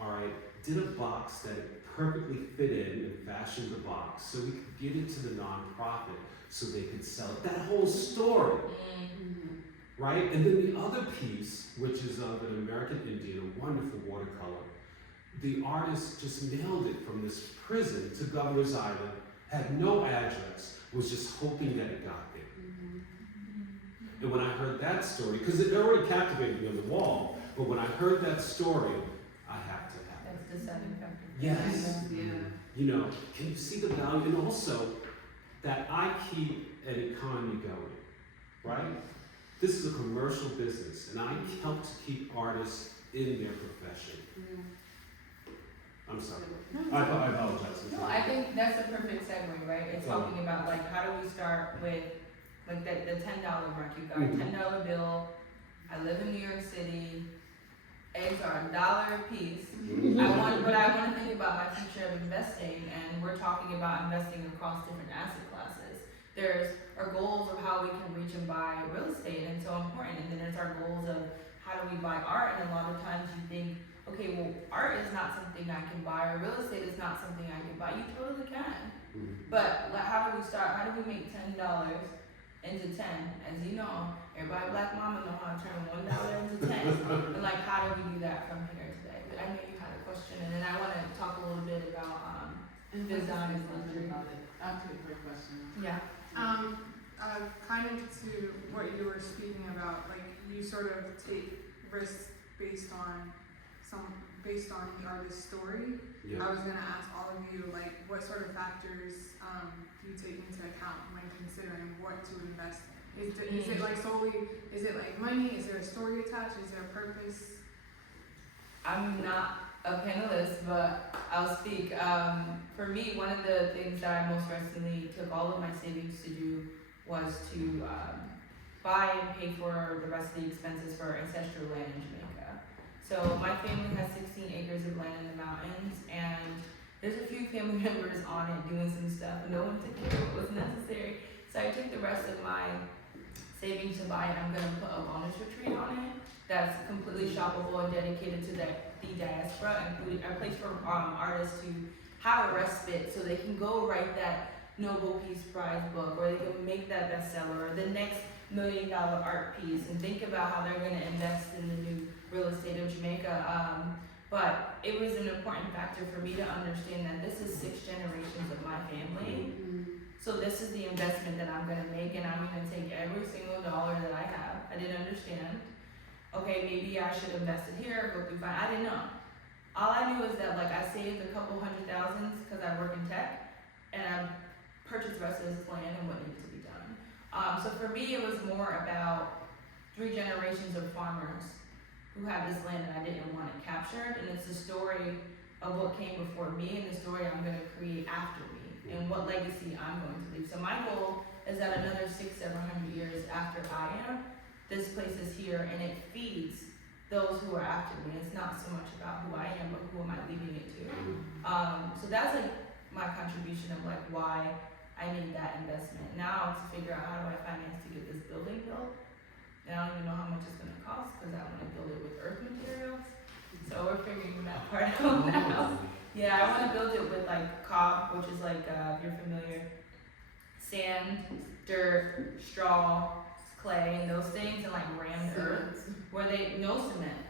all right? Did a box that it perfectly fit in and fashion the box so we could give it to the nonprofit so they could sell it. That whole story, right? And then the other piece, which is of an American Indian, a wonderful watercolor, the artist just nailed it from this prison to Governor's Island, had no address, was just hoping that it got there. And when I heard that story, because it already captivated me on the wall, but when I heard that story, I have to have it. That's the deciding factor. Yes. Yeah. You know, can you see the value? And also, that I keep an economy going, right? This is a commercial business, and I help to keep artists in their profession. I'm sorry. I apologize. No, I think that's a perfect segue, right? It's talking about like how do we start with like the $10 mark. You've got a $10 bill. I live in New York City. Eggs are $1 a piece. But I want to think about my future of investing, and we're talking about investing across different asset classes. There's our goals of how we can reach and buy real estate, and so important. And then there's our goals of how do we buy art, and a lot of times you think, okay, well, art is not something I can buy, or real estate is not something I can buy. You totally can. But like, how do we start? How do we make $10 into 10? As you know, everybody black mama know how to turn $1 into 10. And like, how do we do that from here today? But I know you had a question, and then I want to talk a little bit about design and luxury. After the first question. Yeah. Kind of to what you were speaking about, like you sort of take risks based on the artist's story. Yeah. I was gonna ask all of you, like, what sort of factors do you take into account when considering what to invest in? Is it like solely, is it like money? Is there a story attached? Is there a purpose? I'm not a panelist, but I'll speak. For me, one of the things that I most recently took all of my savings to do was to buy and pay for the rest of the expenses for ancestral land in Jamaica. So my family has 16 acres of land in the mountains, and there's a few family members on it doing some stuff, and no one took care of what was necessary. So I took the rest of my savings to buy it. I'm gonna put a wellness retreat on it that's completely shoppable and dedicated to the diaspora, including a place for artists to have a respite so they can go write that Nobel Peace Prize book, or they can make that bestseller, or the next $1 million art piece, and think about how they're going to invest in the new real estate of Jamaica. But it was an important factor for me to understand that this is 6 generations of my family. So this is the investment that I'm going to make, and I'm going to take every single dollar that I have. I didn't understand. Okay, maybe I should invest it here, go through fine. I didn't know. All I knew is that like I saved a couple $100,000 because I work in tech, and I purchased the rest of this land and what needed to be done. So for me, it was more about 3 generations of farmers who had this land and I didn't want it captured, and it's the story of what came before me and the story I'm going to create after me and what legacy I'm going to leave. So my goal is that another 600-700 years after I am, this place is here and it feeds those who are after me. It's not so much about who I am, but who am I leaving it to. So that's like my contribution of like why I need that investment. Now to figure out how do I finance to get this building built. And I don't even know how much it's gonna cost because I want to build it with earth materials. So we're figuring that part out now. Yeah, I want to build it with like cob, which is like, if you're familiar, sand, dirt, straw, clay, and those things, and like rammed earth, where no cement.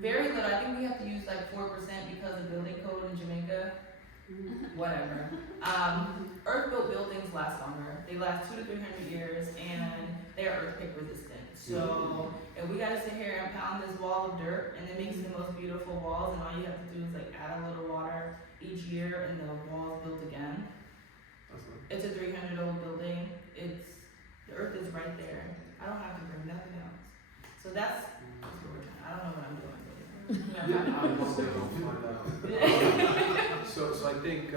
Very little. I think we have to use like 4% because of building code in Jamaica. Whatever. Earth-built buildings last longer. They last 200 to 300 years, and they are earthquake resistant. So if we gotta sit here and pound this wall of dirt, and it makes the most beautiful walls, and all you have to do is like add a little water each year, and the wall's built again. It's a 300-year-old building. The earth is right there. I don't have to bring nothing else. So that's what we're trying. I don't know what I'm doing. So I think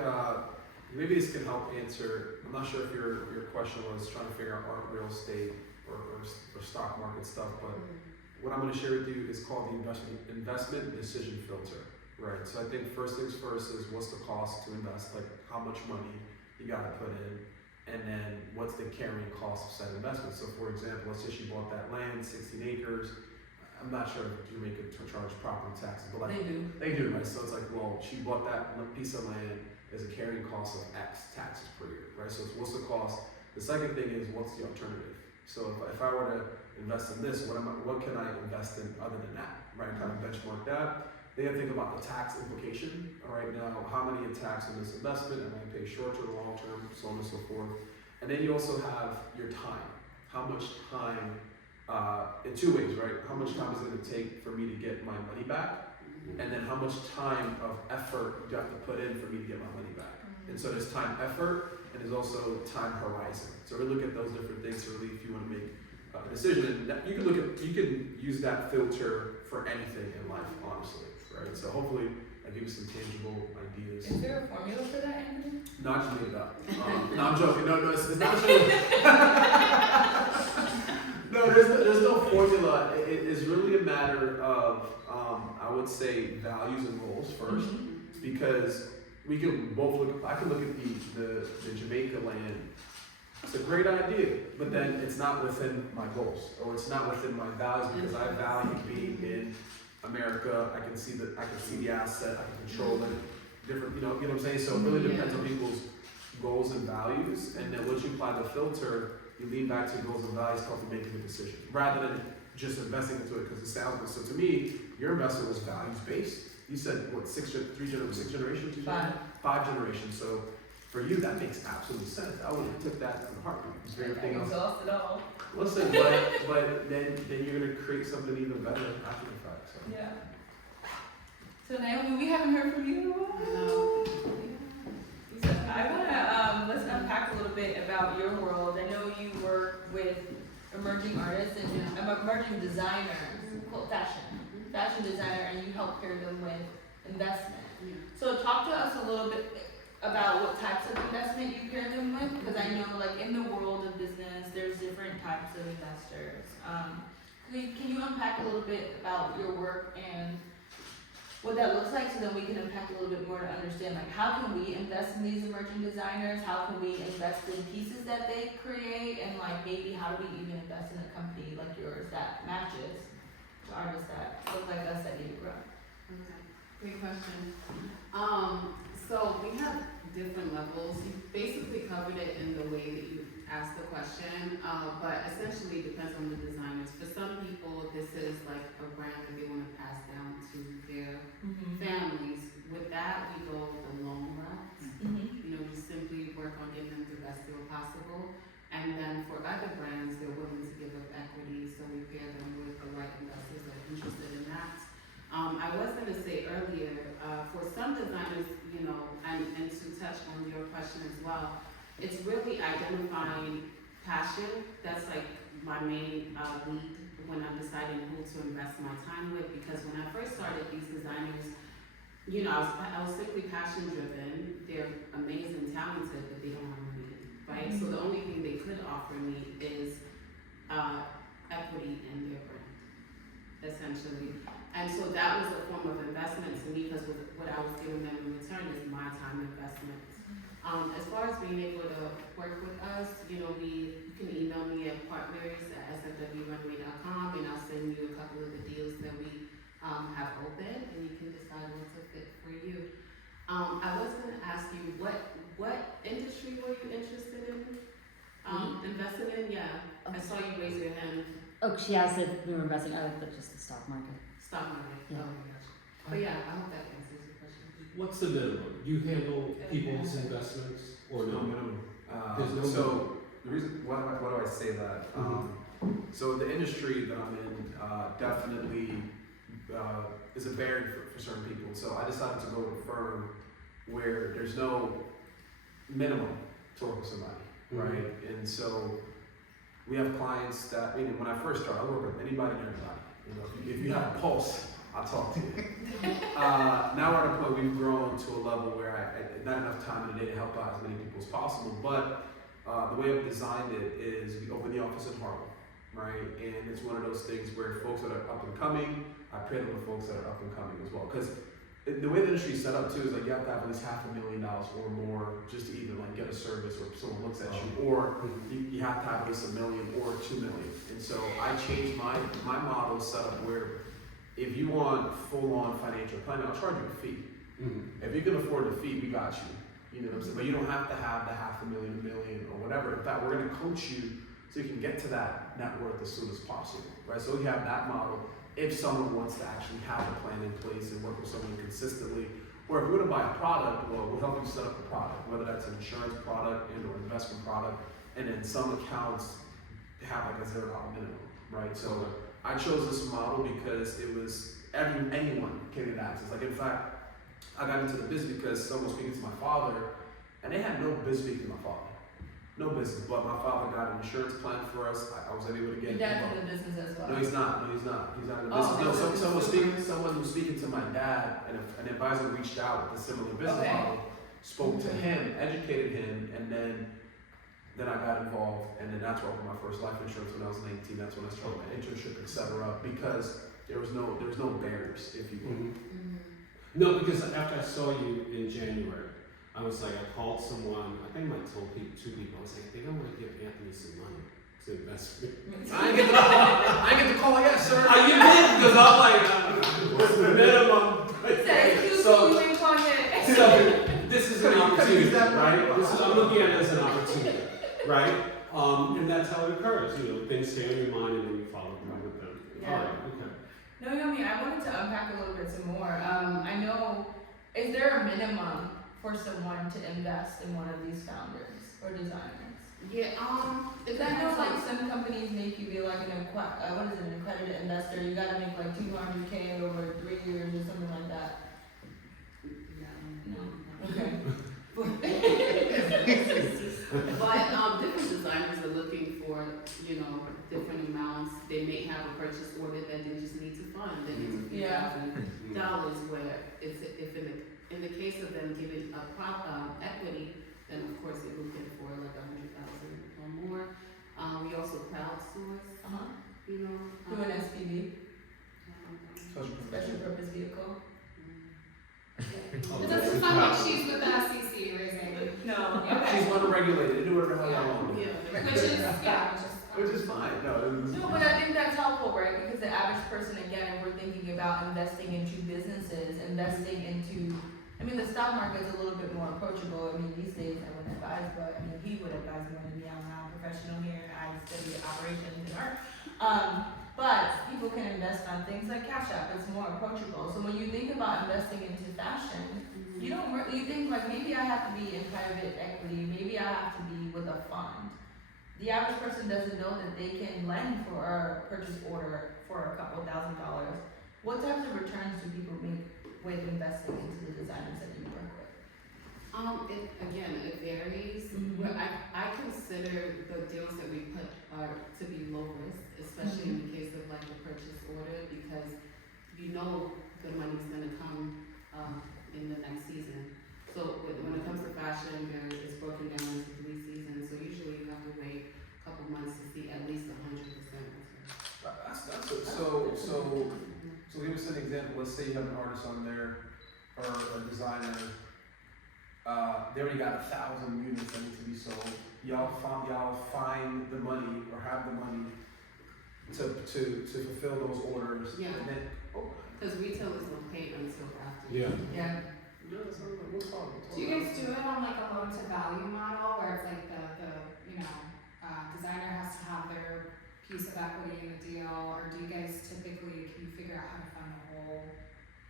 maybe this can help answer. I'm not sure if your question was trying to figure out art, real estate, or stock market stuff, but what I'm going to share with you is called the investment decision filter, right? So I think first things first is what's the cost to invest, like how much money you got to put in, and then what's the carrying cost of said investment. So for example, let's say you bought that land, 16 acres. I'm not sure if Jamaica charge property taxes, but like They do. they do, right? So it's like, well, she bought that piece of land as a carrying cost of X taxes per year, right? So it's what's the cost? The second thing is what's the alternative? So if I were to invest in this, what can I invest in other than that, right? Kind of benchmark that. Then you think about the tax implication. All right, now how many in tax on this investment? Am I going to pay short term, long term, so on and so forth. And then you also have your time. How much time? In two ways, right? How much time is it going to take for me to get my money back? And then how much time of effort do I have to put in for me to get my money back? And so there's time effort and there's also time horizon. So we look at those different things to really, if you want to make a decision, and that, you can use that filter for anything in life, honestly, right? So hopefully I give you some tangible ideas. Is there a formula for that, Anthony? No, I just made it up. No, I'm joking. No, it's not true. No, there's no formula. It is really a matter of, I would say, values and goals first, because we can both look. I can look at the Jamaica land. It's a great idea, but then it's not within my goals, or it's not within my values because I value being in America. I can see the asset. I can control it. Different, you know what I'm saying. So it really depends on people's goals and values, and then once you apply the filter, you lean back to your goals and values, help you making a decision, rather than just investing into it because it sounds good. So to me, your investment was values based. You said what, six generations? Five generations. So for you, that makes absolute sense. I would have took that in a heartbeat. Everything else. Exhausted all. Listen, but then you're gonna create something even better after the fact. So. Yeah. So Naomi, we haven't heard from you in a while. So I wanna let's unpack a little bit about your world. I know you work with emerging artists and emerging designers, fashion designer, and you help pair them with investment. So talk to us a little bit about what types of investment you pair them with, because I know like in the world of business, there's different types of investors. Can you unpack a little bit about your work and what that looks like, so then we can unpack a little bit more to understand like how can we invest in these emerging designers, how can we invest in pieces that they create, and like maybe how do we even invest in a company like yours that matches the artists that look like us that need to grow. Okay, great question. So we have different levels. You basically covered it in the way that you asked the question, but essentially it depends on the designers. For some people, this is like a brand that they want to pass down to their families. With that, we go the long route. You know, you simply work on getting them the best deal possible. And then for other brands, they're willing to give up equity, so we pair them with the right investors that are interested in that. I was going to say earlier, for some designers, you know, and to touch on your question as well, it's really identifying passion. That's like my main lead when I'm deciding who to invest my time with, because when I first started, these designers, you know, I was simply passion driven. They're amazing, talented, but they don't have money, right? So the only thing they could offer me is equity in their brand, essentially. And so that was a form of investment to me, because what I was giving them in return is my time investment. As far as being able to work with us, you know, you can email me at partners@sfwrunway.com, and I'll send you a couple of the deals that we have open, and you can decide what's a fit for you. I was going to ask you, what industry were you interested in investing in? Yeah, I saw you raise your hand. Oh, she asked if we were investing, but just the stock market. Stock market. Yeah. Oh my gosh. But yeah, I hope that answers your question. What's the minimum? You handle people's investments or no? minimum. There's no So the reason why do I say that? So the industry that I'm in definitely is a barrier for certain people. So I decided to go to a firm where there's no minimum to work with somebody, right? And so we have clients that, when I first started, I work with anybody and everybody. You know, if you have a pulse, I'll talk to you. Now we're at a point we've grown to a level where I not enough time in the day to help out as many people as possible. But the way I've designed it is we open the office in Harlem, right? And it's one of those things where folks that are up and coming, I pair them with folks that are up and coming as well. Because the way the industry is set up too is like you have to have at least $500,000 or more just to even like get a service or someone looks at you, or you have to have at least $1 million or $2 million. And so I changed my model set up where if you want full on financial planning, I'll charge you a fee. If you can afford the fee, we got you. You know what I'm saying? But you don't have to have the $500,000, $1 million, or whatever. In fact, we're gonna coach you so you can get to that net worth as soon as possible, right? So we have that model. If someone wants to actually have a plan in place and work with someone consistently, or if we're gonna buy a product, well, we'll help you set up a product, whether that's an insurance product and or investment product, and then some accounts have like a $0 minimum, right? So I chose this model because it was anyone can get access. Like in fact, I got into the business because someone was speaking to my father, and they had no business speaking to my father. No business, but my father got an insurance plan for us. I was able to get. Your dad's in the business as well. No, he's not. He's not in the Oh, business. No, okay. someone was speaking to my dad, and an advisor reached out with a similar business Okay. model, spoke to him, educated him, and then I got involved, and then that's where I got my first life insurance when I was 19. That's when I started my internship, etc. Because there was no barriers, if you will. No, because after I saw you in January, I was like, I called someone, I think I told two people, I was like, I think I want to give Anthony some money to invest with me. I ain't get the call yet, sir. You did, because I'm like, what's the minimum? So, you ain't calling it. So this is an opportunity, that right? I'm looking at it as an opportunity, right? And that's how it occurs. You know, things stay on your mind and then you follow through with them. Yeah. All right, okay. No, Naomi, I wanted to unpack a little bit some more. I know, is there a minimum for someone to invest in one of these founders or designers? Yeah, Because I know like some companies make you be like an accredited investor. You gotta make like $200K over 3 years or something like that. No. Okay. But different designers are looking for, you know, different amounts. They may have a purchase order that they just need to fund. They need to be $1,000 where if in the case of them giving equity, then of course they're looking for like 100,000 or more. We also crowdsource, you know. Do an SPV, special purpose vehicle. It doesn't sound like she's with the SEC raising. No. She's unregulated. They do whatever the hell y'all want. Which is fine. No, But I think that's helpful, right? Because the average person, again, if we're thinking about investing into businesses, I mean, the stock market is a little bit more approachable. I mean, these days I wouldn't advise, but I mean, he would advise more than me. I'm not a professional here. I study operations and art. But people can invest on things like Cash App. It's more approachable. So when you think about investing into fashion, you think like maybe I have to be in private equity, maybe I have to be with a fund. The average person doesn't know that they can lend for a purchase order for a couple $1,000. What types of returns do people make with investing into the designers that you work with? It varies. Well, I consider the deals that we put are to be low risk, especially in the case of like the purchase order, because you know the money's gonna come in the next season. So when it comes to fashion, it's broken down into 3 seasons. So usually you have to wait a couple months to see at least 100% return. So give us an example. Let's say you have an artist on there or a designer. They already got 1,000 units that need to be sold. Y'all find the money or have the money to fulfill those orders. Yeah. And then, Because retailers don't pay until after. Yeah. Do you guys do it on like a loan to value model where it's like the designer has to have their piece of equity in the deal, or do you guys typically, can you figure out how to fund the whole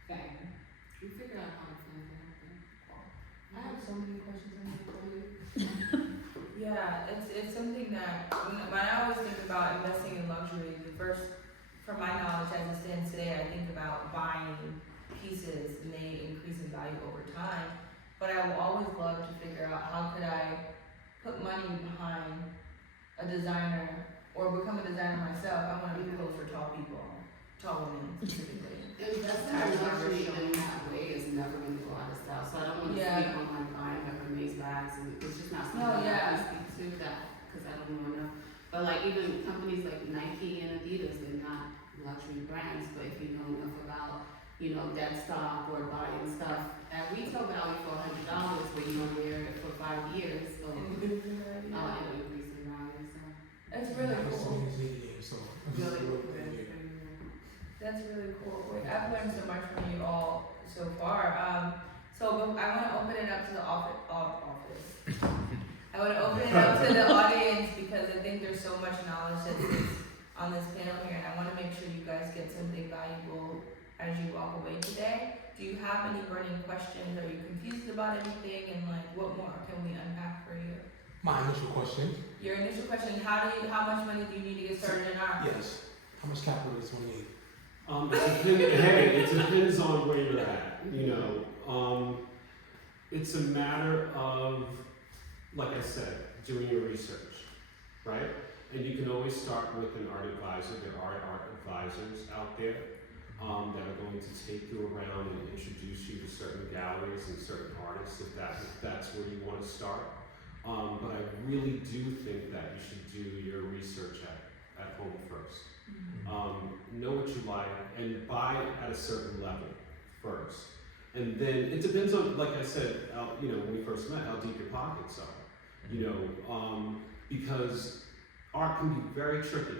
thing? We figure out how to fund the whole thing. I have so many questions on that for you. Yeah, it's something that when I always think about investing in luxury, from my knowledge as it stands today, I think about buying pieces and they increase in value over time. But I will always love to figure out how could I put money behind a designer or become a designer myself. I want to be close for tall women specifically. Investing in luxury in that way is never going to go out of style. So I don't want to speak on like buying Hermes bags, and it's just not something I can speak to that because I don't know enough. But like even companies like Nike and Adidas, they're not luxury brands, but if you know enough about that stock or buying stuff at retail value for $100 where you don't wear it for 5 years, so it'll increase in value, so. It's really cool. So, That's really cool. Wait, I've learned so much from you all so far. So I want to open it up to the office. I want to open it up to the audience because I think there's so much knowledge that is on this panel here, and I want to make sure you guys get something valuable as you walk away today. Do you have any burning questions? Are you confused about anything? And like, what more can we unpack for you? my initial question, Your initial question: how much money do you need to get started in art? yes, how much capital does one need? It depends on where you're at, it's a matter of, like I said, doing your research, right? And you can always start with an art advisor. There are art advisors out there that are going to take you around and introduce you to certain galleries and certain artists if that's where you want to start. But I really do think that you should do your research at home first. Know what you like and buy at a certain level first. And then it depends on, like I said, when we first met, how deep your pockets are. Because art can be very tricky.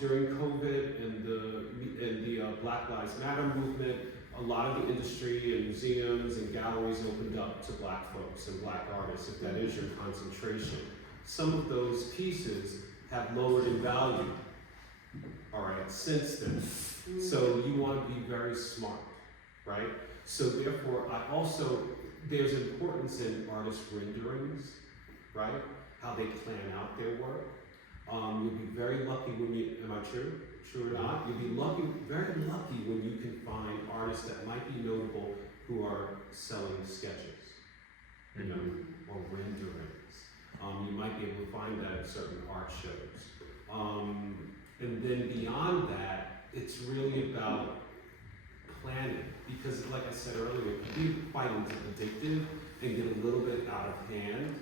During COVID and the Black Lives Matter movement, a lot of the industry and museums and galleries opened up to Black folks and Black artists, if that is your concentration. Some of those pieces have lowered in value, all right, since then. So you want to be very smart, right? So therefore, there's importance in artist renderings, right? How they plan out their work. You'll be very lucky am I true? True or not? You'll be very lucky when you can find artists that might be notable who are selling sketches, or renderings. You might be able to find that at certain art shows. And then beyond that, it's really about planning, because like I said earlier, it can be quite addictive and get a little bit out of hand.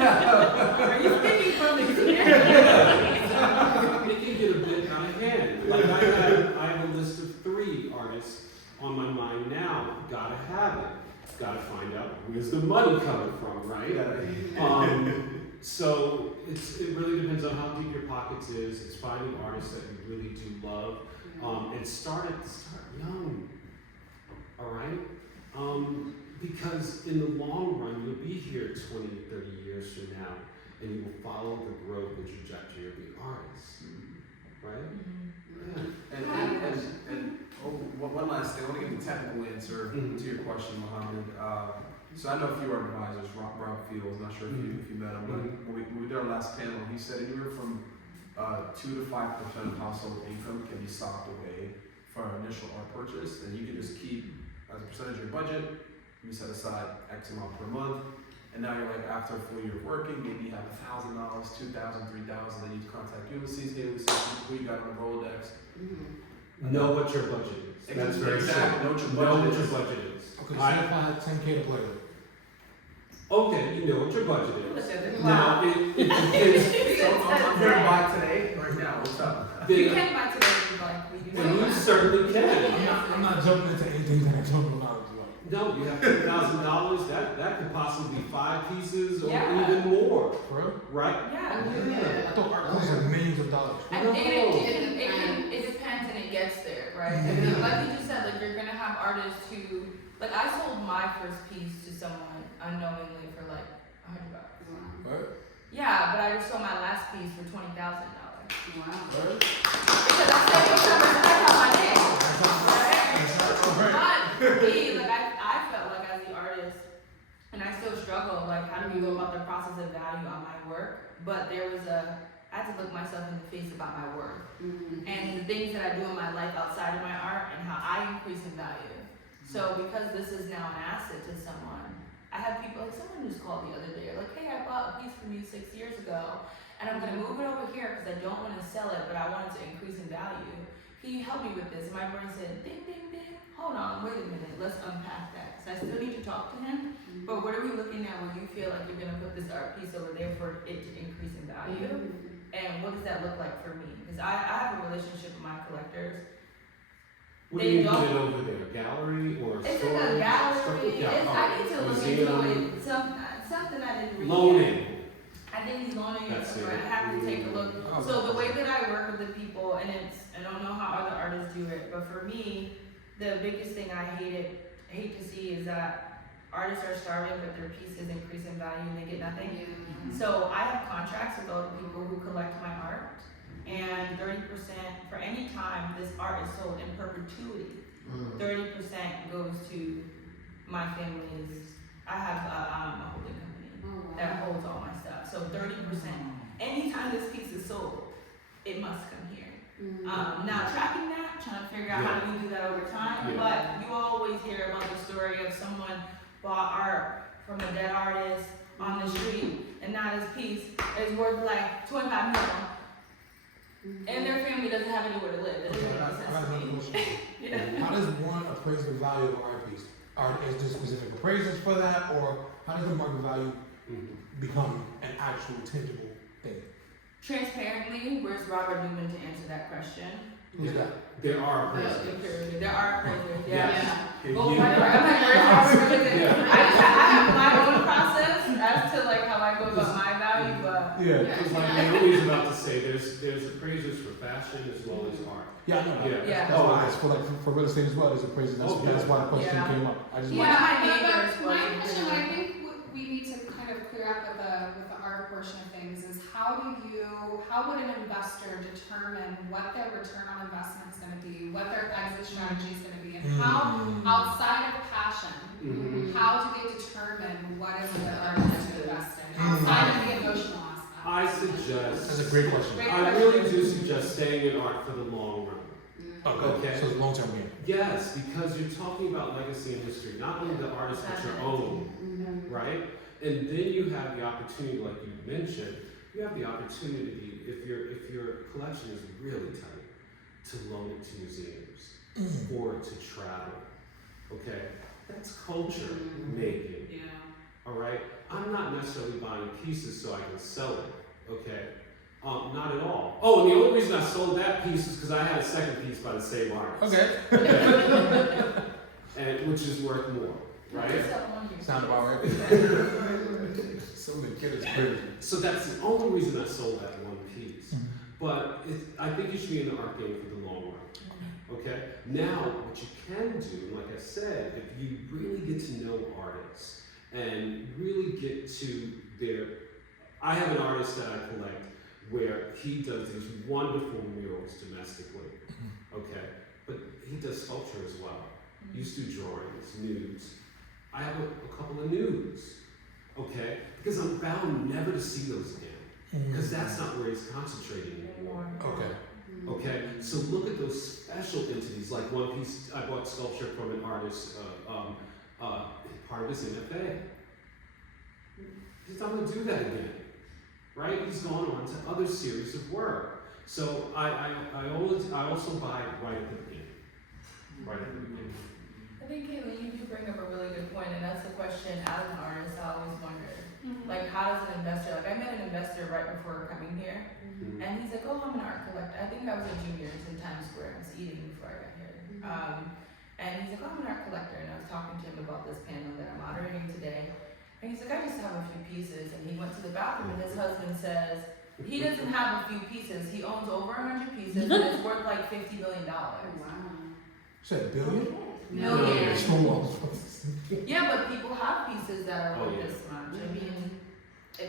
Are you speaking from experience? It can get a bit out of hand. Like I have a list of 3 artists on my mind now. Gotta have it. Gotta find out where's the money coming from, right? So it really depends on how deep your pockets is. It's finding artists that you really do love, and start young. All right. Because in the long run, you'll be here 20, 30 years from now, and you will follow the growth and trajectory of the artist, right? One last thing, I want to give a technical answer to your question, Mohammed. So I know a few art advisors, Rob Fields, not sure if you met him, but when we did our last panel, he said anywhere from 2 to 5% of household income can be socked away for an initial art purchase, and you can just keep as a percentage of your budget. You set aside X amount per month, and now you're like, after a full year of working, maybe you have $1,000, $2,000, $3,000, then you contact Ulyssess, who you got on the Rolodex. Know what your budget is. That's very exactly. Know what your budget is. Okay, so if I had 10K to play with. Okay, you know what your budget is. Look at the Now, clock. it depends. I'm here to buy today, right now. What's up? You can buy today if you like. We do. And you certainly can. I'm not jumping into anything that I don't know about. No, you have $10,000. That could possibly be 5 pieces or Yeah. even more, For real? right? Yeah. I thought art costs like millions of dollars. I think it depends and it gets there, right? I mean, like you just said, like you're gonna have artists who, like I sold my first piece to someone unknowingly for like $100. Right? Yeah, but I just sold my last piece for $20,000. Wow. Right? Because I said it was something I got my name, right? But for me, like I felt like as the artist, and I still struggle, like how do we go about the process of value on my work? But I had to look myself in the face about my worth and the things that I do in my life outside of my art and how I increase in value. So because this is now an asset to someone, I have people, like someone just called the other day, like, hey, I bought a piece from you 6 years ago, and I'm gonna move it over here because I don't want to sell it, but I want it to increase in value. Can you help me with this? And my brain said, ding, ding, ding. Hold on, wait a minute, let's unpack that. So I still need to talk to him, but what are we looking at when you feel like you're gonna put this art piece over there for it to increase in value? And what does that look like for me? Because I have a relationship with my collectors. What do They you put it don't. over there? Gallery or It's storage? like a gallery. Yeah. I need to look Museum. into it. Something I didn't read. Loaning. I think he's loaning it That's somewhere. it. I have to take a look. Oh. So the way that I work with the people, and I don't know how other artists do it, but for me, the biggest thing I hate to see is that artists are starving, but their piece is increasing value and they get nothing. So I have contracts with all the people who collect my art, and 30% for any time this art is sold in perpetuity, 30% goes to my family's. I have a holding company that holds all my stuff. So 30%. Anytime this piece is sold, it must come here. Now tracking that, trying to figure out how do we do that over time. Yeah. But you always hear about the story of someone bought art from a dead artist on the street, and now this piece is worth like 25 million. And their family doesn't have anywhere to live. That doesn't Okay, make I sense have to another me. question. You know? How does one appraise the value of an art piece? Is there specific appraisals for that, or how does the market value become an actual tangible thing? Transparently, where's Robert Newman to answer that question? Who's that? There are There appraisals. are appraisers, Yes. yeah. If Well, you- I'm like, where's Robert Newman? Yeah. I have my own process as to like how I go about my value, but Yeah. Because like Naomi's about to say, there's appraisers for fashion as well as art. Yeah, I know that. Yeah. Yeah. That's why I asked for real estate as well. There's appraisals. That's why the question Yeah. came up. I just One Yeah, of my but neighbors my was- question, what I think we need to kind of clear up with the art portion of things is how would an investor determine what their return on investment is gonna be, what their exit strategy is gonna be, and how, outside of passion, how do they determine what is the artist to invest in, outside of the emotional aspect? I suggest, That's a great question. Great I really do suggest staying in art for the long run. Okay. So it's long term game. Yes, because you're talking about legacy and history, not only the artist but your own, right? And then you have the opportunity, like you mentioned, you have the opportunity, if your collection is really tight, to loan it to museums or to travel. Okay? That's culture making. All right? I'm not necessarily buying pieces so I can sell it. Okay? Not at all. Oh, and the only reason I sold that piece is because I had a second piece by the same artist. Okay. And which is worth more, right? Sound about right. Some of the kid is crazy. So that's the only reason I sold that one piece. But I think you should be in the art game for the long run. Okay? Now, what you can do, like I said, if you really get to know artists and really get to I have an artist that I collect where he does these wonderful murals domestically. Okay? But he does sculpture as well. He used to do drawings, nudes. I have a couple of nudes. Okay? Because I'm bound never to see those again. Because that's not where he's concentrating anymore. Okay. Okay, so look at those special entities. Like one piece, I bought sculpture from an artist, part of his MFA. He's not going to do that again, right? He's gone on to other series of work. So I also buy right at the beginning. Right at the beginning. I think, Caitlin, you do bring up a really good point, and that's the question as an artist I always wondered. Like, how does an investor, like I met an investor right before coming here, and he's like, oh, I'm an art collector. I think I was a junior in Times Square. I was eating before I got here. And he's like, oh, I'm an art collector, and I was talking to him about this panel that I'm moderating today. And he's like, I just have a few pieces, and he went to the bathroom, and his husband says, he doesn't have a few pieces, he owns over 100 pieces, and it's worth like $50 million. Said billion? Million. Small. Yeah, but people have pieces that are Oh, worth yeah. this much. I mean,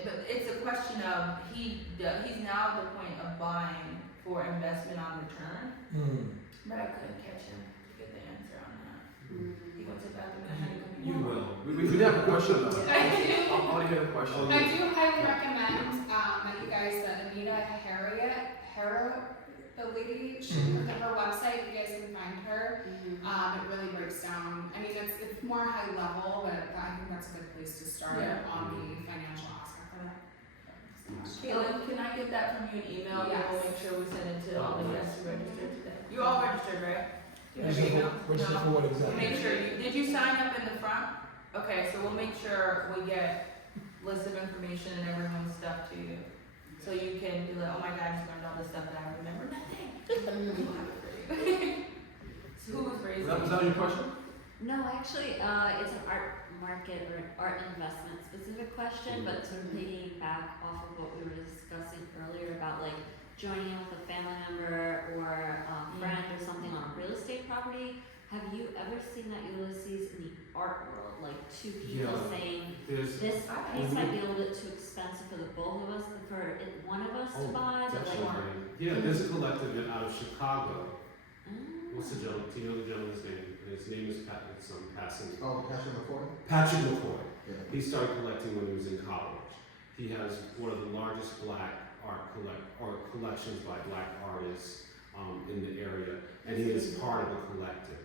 but it's a question of he's now at the point of buying for investment on return. But I couldn't catch him to get the answer on that. He went to the bathroom and I had to come You in. will. We have a question though. I do. I want to hear the question. I do highly recommend that you guys, Anita Harrow, the lady, her website, you guys can find her. It really breaks down, I mean, it's more high level, but I think that's a good place to start Yeah. on the financial aspect of it. Caitlin, can I get that from you in email? Yes. We'll make sure we send it to all the guests who registered today. You all registered, right? You have Registered email? for No? what exactly? Make sure did you sign up in the front? Okay, so we'll make sure we get lists of information and everyone's stuff to you. So you can be like, oh my God, I just learned all this stuff that I remember nothing. We'll have it for you. So Who was raising? Was that your question? No, actually, it's an art market or art investment specific question, but sort of piggyback off of what we were discussing earlier about like joining in with a family member or a friend or something on a real estate property. Have you ever seen that, Ulysses, in the art world? Like two people Yeah. saying, There's this piece might be a little bit too expensive for the both of us, one of us to buy, but like. definitely. Yeah, there's a collective out of Chicago. Mm. What's the gentleman? Do you know the gentleman's name? His name is passing. Oh, Patrick McCoy? Patrick McCoy. Yeah. He started collecting when he was in college. He has one of the largest black art collections by black artists in the area, and he is part of a collective.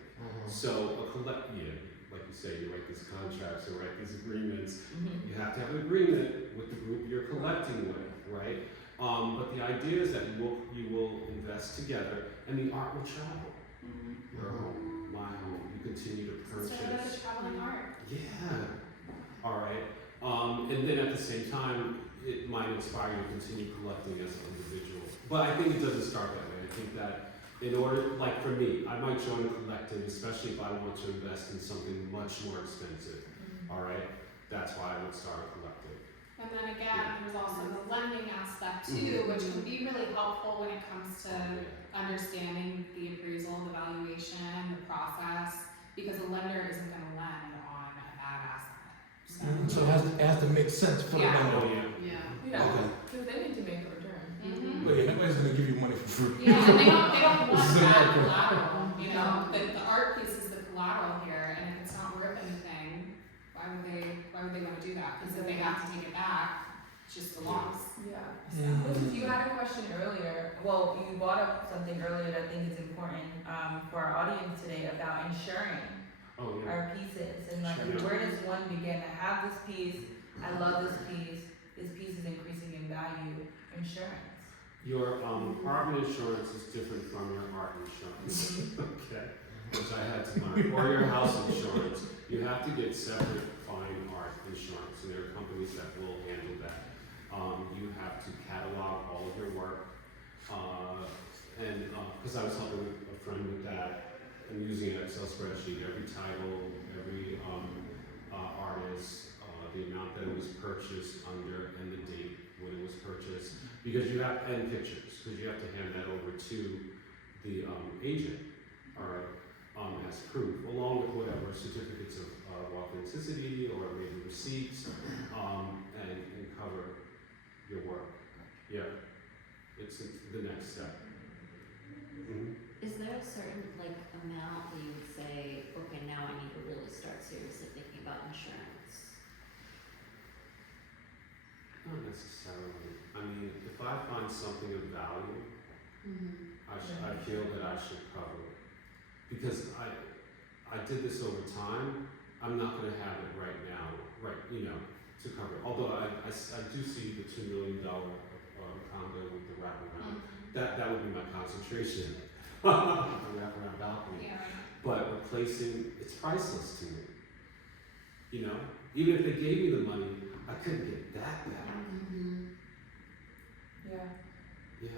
So like you say, you write these contracts, you write these agreements. You have to have an agreement with the group you're collecting with, right? But the idea is that you will invest together, and the art will travel. Your home, my home, you continue to It's sort of like a purchase. traveling art. Yeah. All right. And then at the same time, it might inspire you to continue collecting as an individual. But I think it doesn't start that way. I think that in order, like for me, I might join a collective, especially if I want to invest in something much more expensive. All right. That's why I would start a collective. And then again, there's also the lending aspect too, which can be really helpful when it comes to understanding the appraisal, the valuation, the process, because a lender isn't going to lend on a bad asset. So it has to make sense for the Yeah. lender. Oh yeah. Yeah. Yeah, Okay. because they need to make a return. Mhm. Wait, nobody's gonna give you money for free. Yeah, and they don't This want is that America. collateral, you know, the art piece is the collateral here, and if it's not worth anything, why would they want to do that? Because if they have to take it back, it's just a loss. Yeah. Mm. You had a question earlier. Well, you brought up something earlier that I think is important for our audience today about insuring Oh yeah. our pieces and like Sure. where does one begin? I have this piece. I love this piece. This piece is increasing in value. Insurance. Your apartment insurance is different from your art insurance. Okay. Which I had to learn. Or your house insurance. You have to get separate fine art insurance, and there are companies that will handle that. You have to catalog all of your work. And because I was helping a friend with that, I'm using an Excel spreadsheet, every title, every artist, the amount that it was purchased under, and the date when it was purchased, because you have, and pictures, because you have to hand that over to the agent, all right, as proof, along with whatever certificates of authenticity or maybe receipts, and cover your work. Yeah, it's the next step. Is there a certain like amount that you would say, okay, now I need to really start seriously thinking about insurance? Not necessarily. I mean, if I find something of value, I feel that I should cover it. Because I did this over time. I'm not going to have it right now, to cover it. Although I do see the $2 million condo with the wraparound. That would be my concentration. The wraparound balcony. Yeah. But replacing, it's priceless to me. You know, even if they gave me the money, I couldn't get that back. Yeah. Yeah.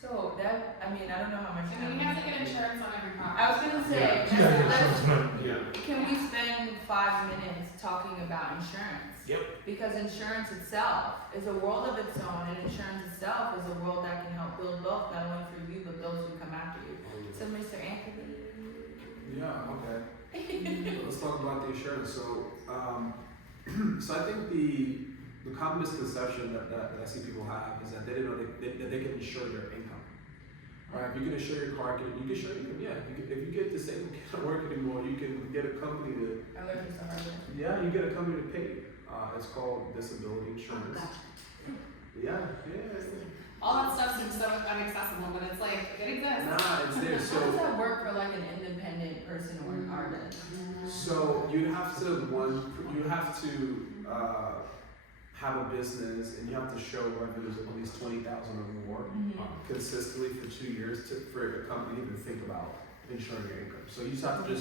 So that, I mean, I don't know how much I mean, you have to get insurance on every property. I was gonna say, Yeah. let's, Yeah. can we spend 5 minutes talking about insurance? Yep. Because insurance itself is a world of its own, and insurance itself is a world that can help build wealth not only for you but those who come after you. So, Mr. Anthony. Yeah, okay. Let's talk about the insurance. So, so I think the common misconception that I see people have is that they didn't know that they can insure their income. Right? If you can insure your car, you can insure your income. Yeah. If you get disabled, can't work anymore, you can get a company to. I learned this the hard way. Yeah, you get a company to pay you. It's called disability insurance. Yeah. All that stuff seems so inaccessible, but it's like, it exists. Nah, it's there. How does So, that work for like an independent person or an artist? so you have to have a business, and you have to show revenues of at least 20,000 or more consistently for 2 years for a company to think about insuring your income. So you just have to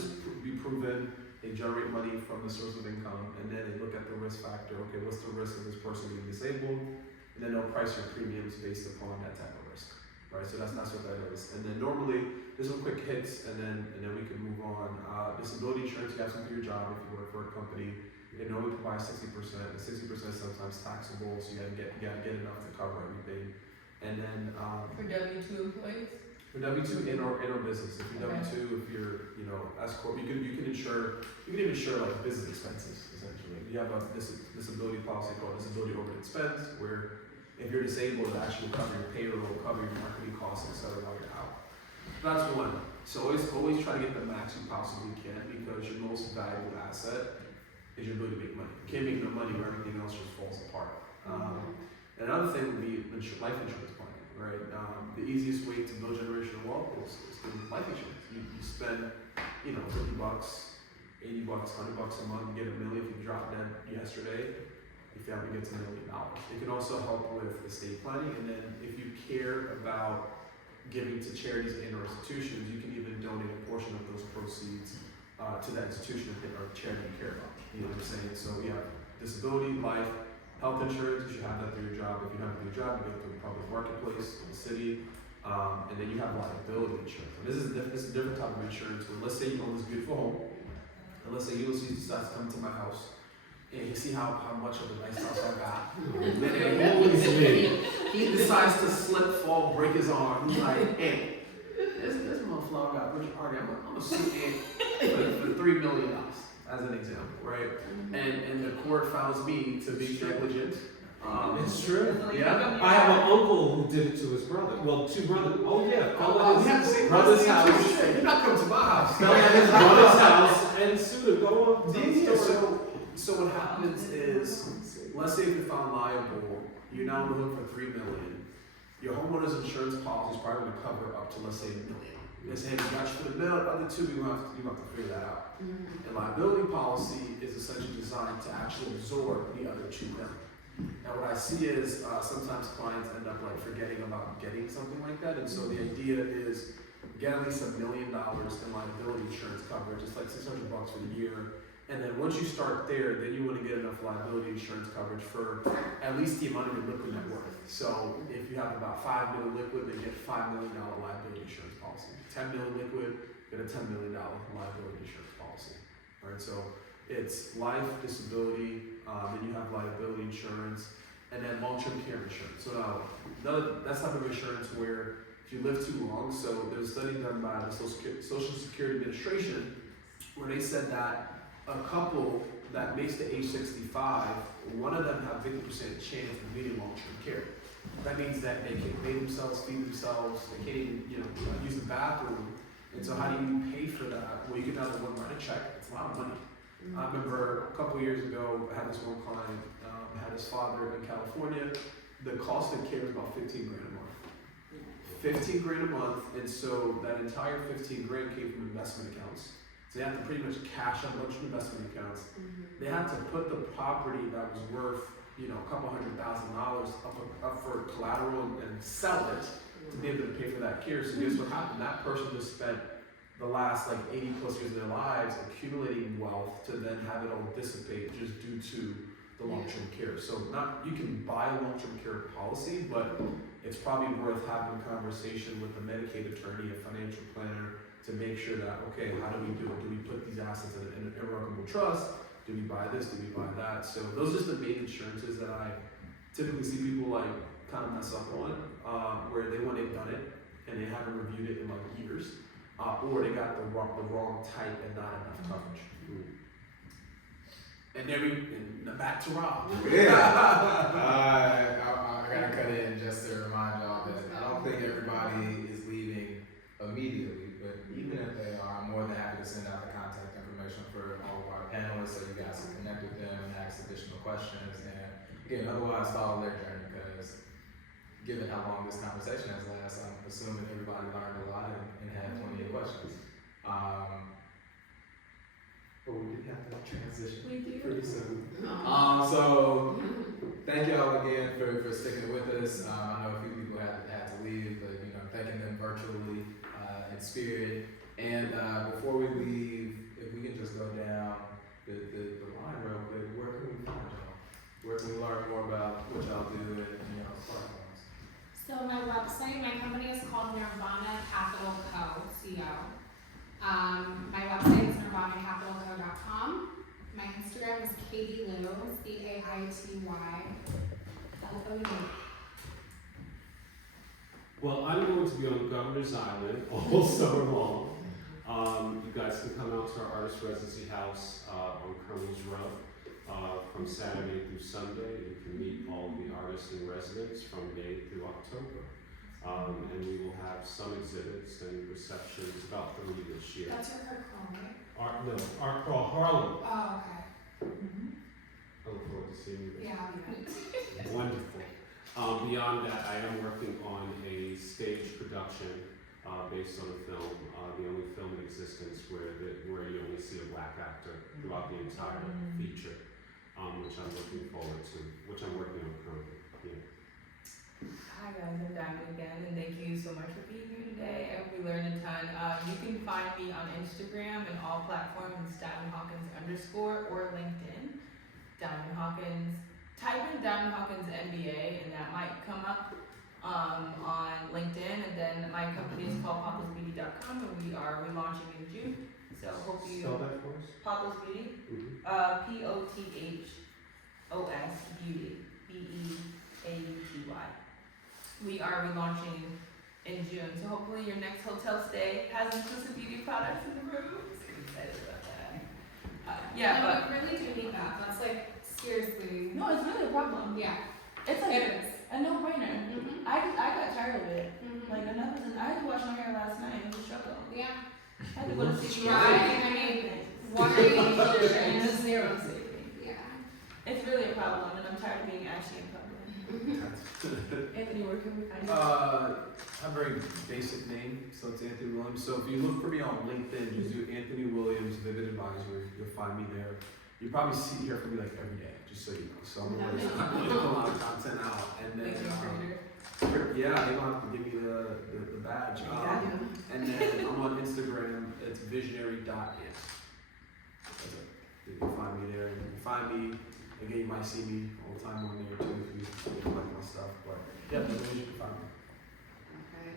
be proven. They generate money from the source of income, and then they look at the risk factor. Okay, what's the risk of this person being disabled? And then they'll price your premiums based upon that type of risk. right? So that's what that is. And then normally, there's some quick hits, and then we can move on. Disability insurance, you have some through your job if you work for a company. They normally provide 60%. The 60% is sometimes taxable, so you gotta get enough to cover everything. And then For W-2 employees? for W-2 in our business, if you're Okay. W-2, if you're, S corp, you can even insure like business expenses essentially. You have a disability policy called disability overhead expense, where if you're disabled, it actually will cover your payroll, cover your marketing costs, etc. while you're out. That's one. So always try to get the max you possibly can, because your most valuable asset is your ability to make money. You can't make no money where everything else just falls apart. Another thing would be life insurance planning, right? The easiest way to build generational wealth is through life insurance. You spend, $50, $80, $100 a month, you get $1 million. If you drop dead yesterday, your family gets $1 million. It can also help with estate planning, and then if you care about giving to charities and or institutions, you can even donate a portion of those proceeds to that institution or charity you care about. You know what I'm saying? So we have disability, life, health insurance. You should have that through your job. If you have it through your job, you get it through the public marketplace in the city. And then you have liability insurance. And this is a different type of insurance. Where let's say you own this beautiful home, and let's say Ulyssess decides to come to my house, and you see how much of a nice house I got. And then he decides to slip, fall, break his arm. He's like, hey, this motherfucker got Richard Hardy. I'm gonna sue him for $3 million, as an example, right? And the court finds me to be negligent. It's true. Yeah. I have an uncle who did it to his brother. Well, two brothers. Oh yeah, fell at We have the his same brother's house. house. You're not coming to my house. Fell at his brother's house and sued him. Go on. Tell the Yeah, story. so what happens is, let's say if you're found liable, you're now on the hook for $3 million. Your homeowner's insurance policy is probably going to cover up to, let's say, $1 million. They say, hey, we got you for the $1 million, other two, you have to figure that out. And liability policy is essentially designed to actually absorb the other $2 million. Now what I see is sometimes clients end up like forgetting about getting something like that, and so the idea is get at least $1 million in liability insurance coverage. It's like $600 for the year. And then once you start there, then you want to get enough liability insurance coverage for at least the amount of your liquid net worth. So if you have about $5 million liquid, then get a $5 million liability insurance policy. $10 million liquid, get a $10 million liability insurance policy. All right, so it's life, disability, then you have liability insurance, and then long-term care insurance. So now, that's type of insurance where if you live too long, so there's a study done by the Social Security Administration where they said that a couple that makes the age 65, one of them have 50% chance of needing long-term care. That means that they can't pay themselves, feed themselves, they can't even, use the bathroom. And so how do you pay for that? Well, you can now write a check. It's a lot of money. I remember a couple years ago, I had this one client, had his father in California. The cost of care was about $15 grand a month. $15 grand a month, and so that entire $15 grand came from investment accounts. So they had to pretty much cash out a bunch of investment accounts. They had to put the property that was worth, a couple $100,000 up for collateral and sell it to be able to pay for that care. So guess what happened? That person just spent the last 80 plus years of their lives accumulating wealth to then have it all dissipate just due to the long-term care. So you can buy a long-term care policy, but it's probably worth having a conversation with a Medicaid attorney, a financial planner, to make sure that, okay, how do we do it? Do we put these assets in an irrevocable trust? Do we buy this? Do we buy that? So those are just the main insurances that I typically see people kind of mess up on, where they've done it and they haven't reviewed it in years, or they got the wrong type and not enough coverage. And then back to Rob. Yeah. I gotta cut in just to remind y'all that I don't think everybody is leaving immediately, but even if they are, I'm more than happy to send out the contact information for all of our panelists so you guys can connect with them and ask additional questions. And again, otherwise follow their journey, because given how long this conversation has lasted, I'm assuming everybody learned a lot and had plenty of questions. But we did have to transition pretty soon. So thank y'all again for sticking with us. I know a few people had to leave, but thanking them virtually in spirit. And before we leave, if we can just go down the line real quick, where can we find y'all? Where can we learn more about what y'all do and platforms? So my website, my company is called Nirvana Capital Co. Co. My website is nirvanacapitalco.com. My Instagram is Katie Lou, CAITY. Well, I'm going to be on Governor's Island all summer long. You guys can come out to our artist residency house on Colonel's Row from Saturday through Sunday. You can meet all the artists in residence from May through October. And we will have some exhibits and receptions, about 3 this year. That's your art crawl, right? Art Crawl Harlem. Oh, okay. I look forward to seeing you there. Yeah, I'll be there. Wonderful. Beyond that, I am working on a stage production based on a film, the only film in existence where you only see a black actor throughout the entire feature, which I'm looking forward to, which I'm working on currently. Yeah. Hi guys, I'm Diamond again, and thank you so much for being here today. I hope we learned a ton. You can find me on Instagram and all platforms, Diamond Hawkins _ or LinkedIn. Diamond Hawkins. Type in Diamond Hawkins MBA, and that might come up on LinkedIn. And then my company is called PoplosBeauty.com, and we are relaunching in June. So hope you Spell that for us. Poplos Beauty, POTHOS Beauty, BEAUTY. We are relaunching in June, so hopefully your next hotel stay has inclusive beauty products in the rooms. I'm excited about that. And we really do need that. That's like, seriously. No, it's really a problem. Yeah, It's it like is. a no-brainer. Mm-hmm. I got tired of it. Mm-hmm. Like enough is I had to wash my hair last night. It was a struggle. Yeah. I had to go to CVS. Right, I mean, water and is just zero saving. Yeah. It's really a problem, and I'm tired of being ashy in public. Anthony, where can we find you? A very basic name, so it's Anthony Williams. So if you look for me on LinkedIn, just do Anthony Williams, Vivid Advisory. You'll find me there. You probably hear from me like every day, just so you know. So I'm gonna put a lot of content out, and then yeah, they don't have to give me the badge. And then I'm on Instagram. It's visionary.ant. That's it. You can find me there. You can find me. Again, you might see me all the time on there too if you like my stuff. But yeah, that's where you can find me. Okay.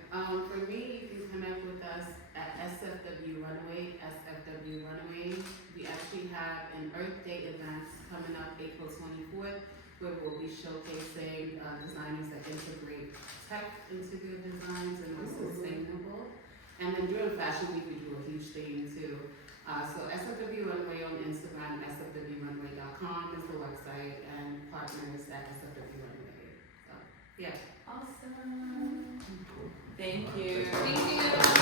For me, you can connect with us at SFW Runway. We actually have an Earth Day event coming up April 24th, where we'll be showcasing designers that integrate tech into their designs and are sustainable. And then during Fashion Week, we do a huge thing too. So SFW Runway on Instagram, SFWRunway.com is the website, and partners at SFW Runway. So yeah. Awesome. Thank you. Thank you.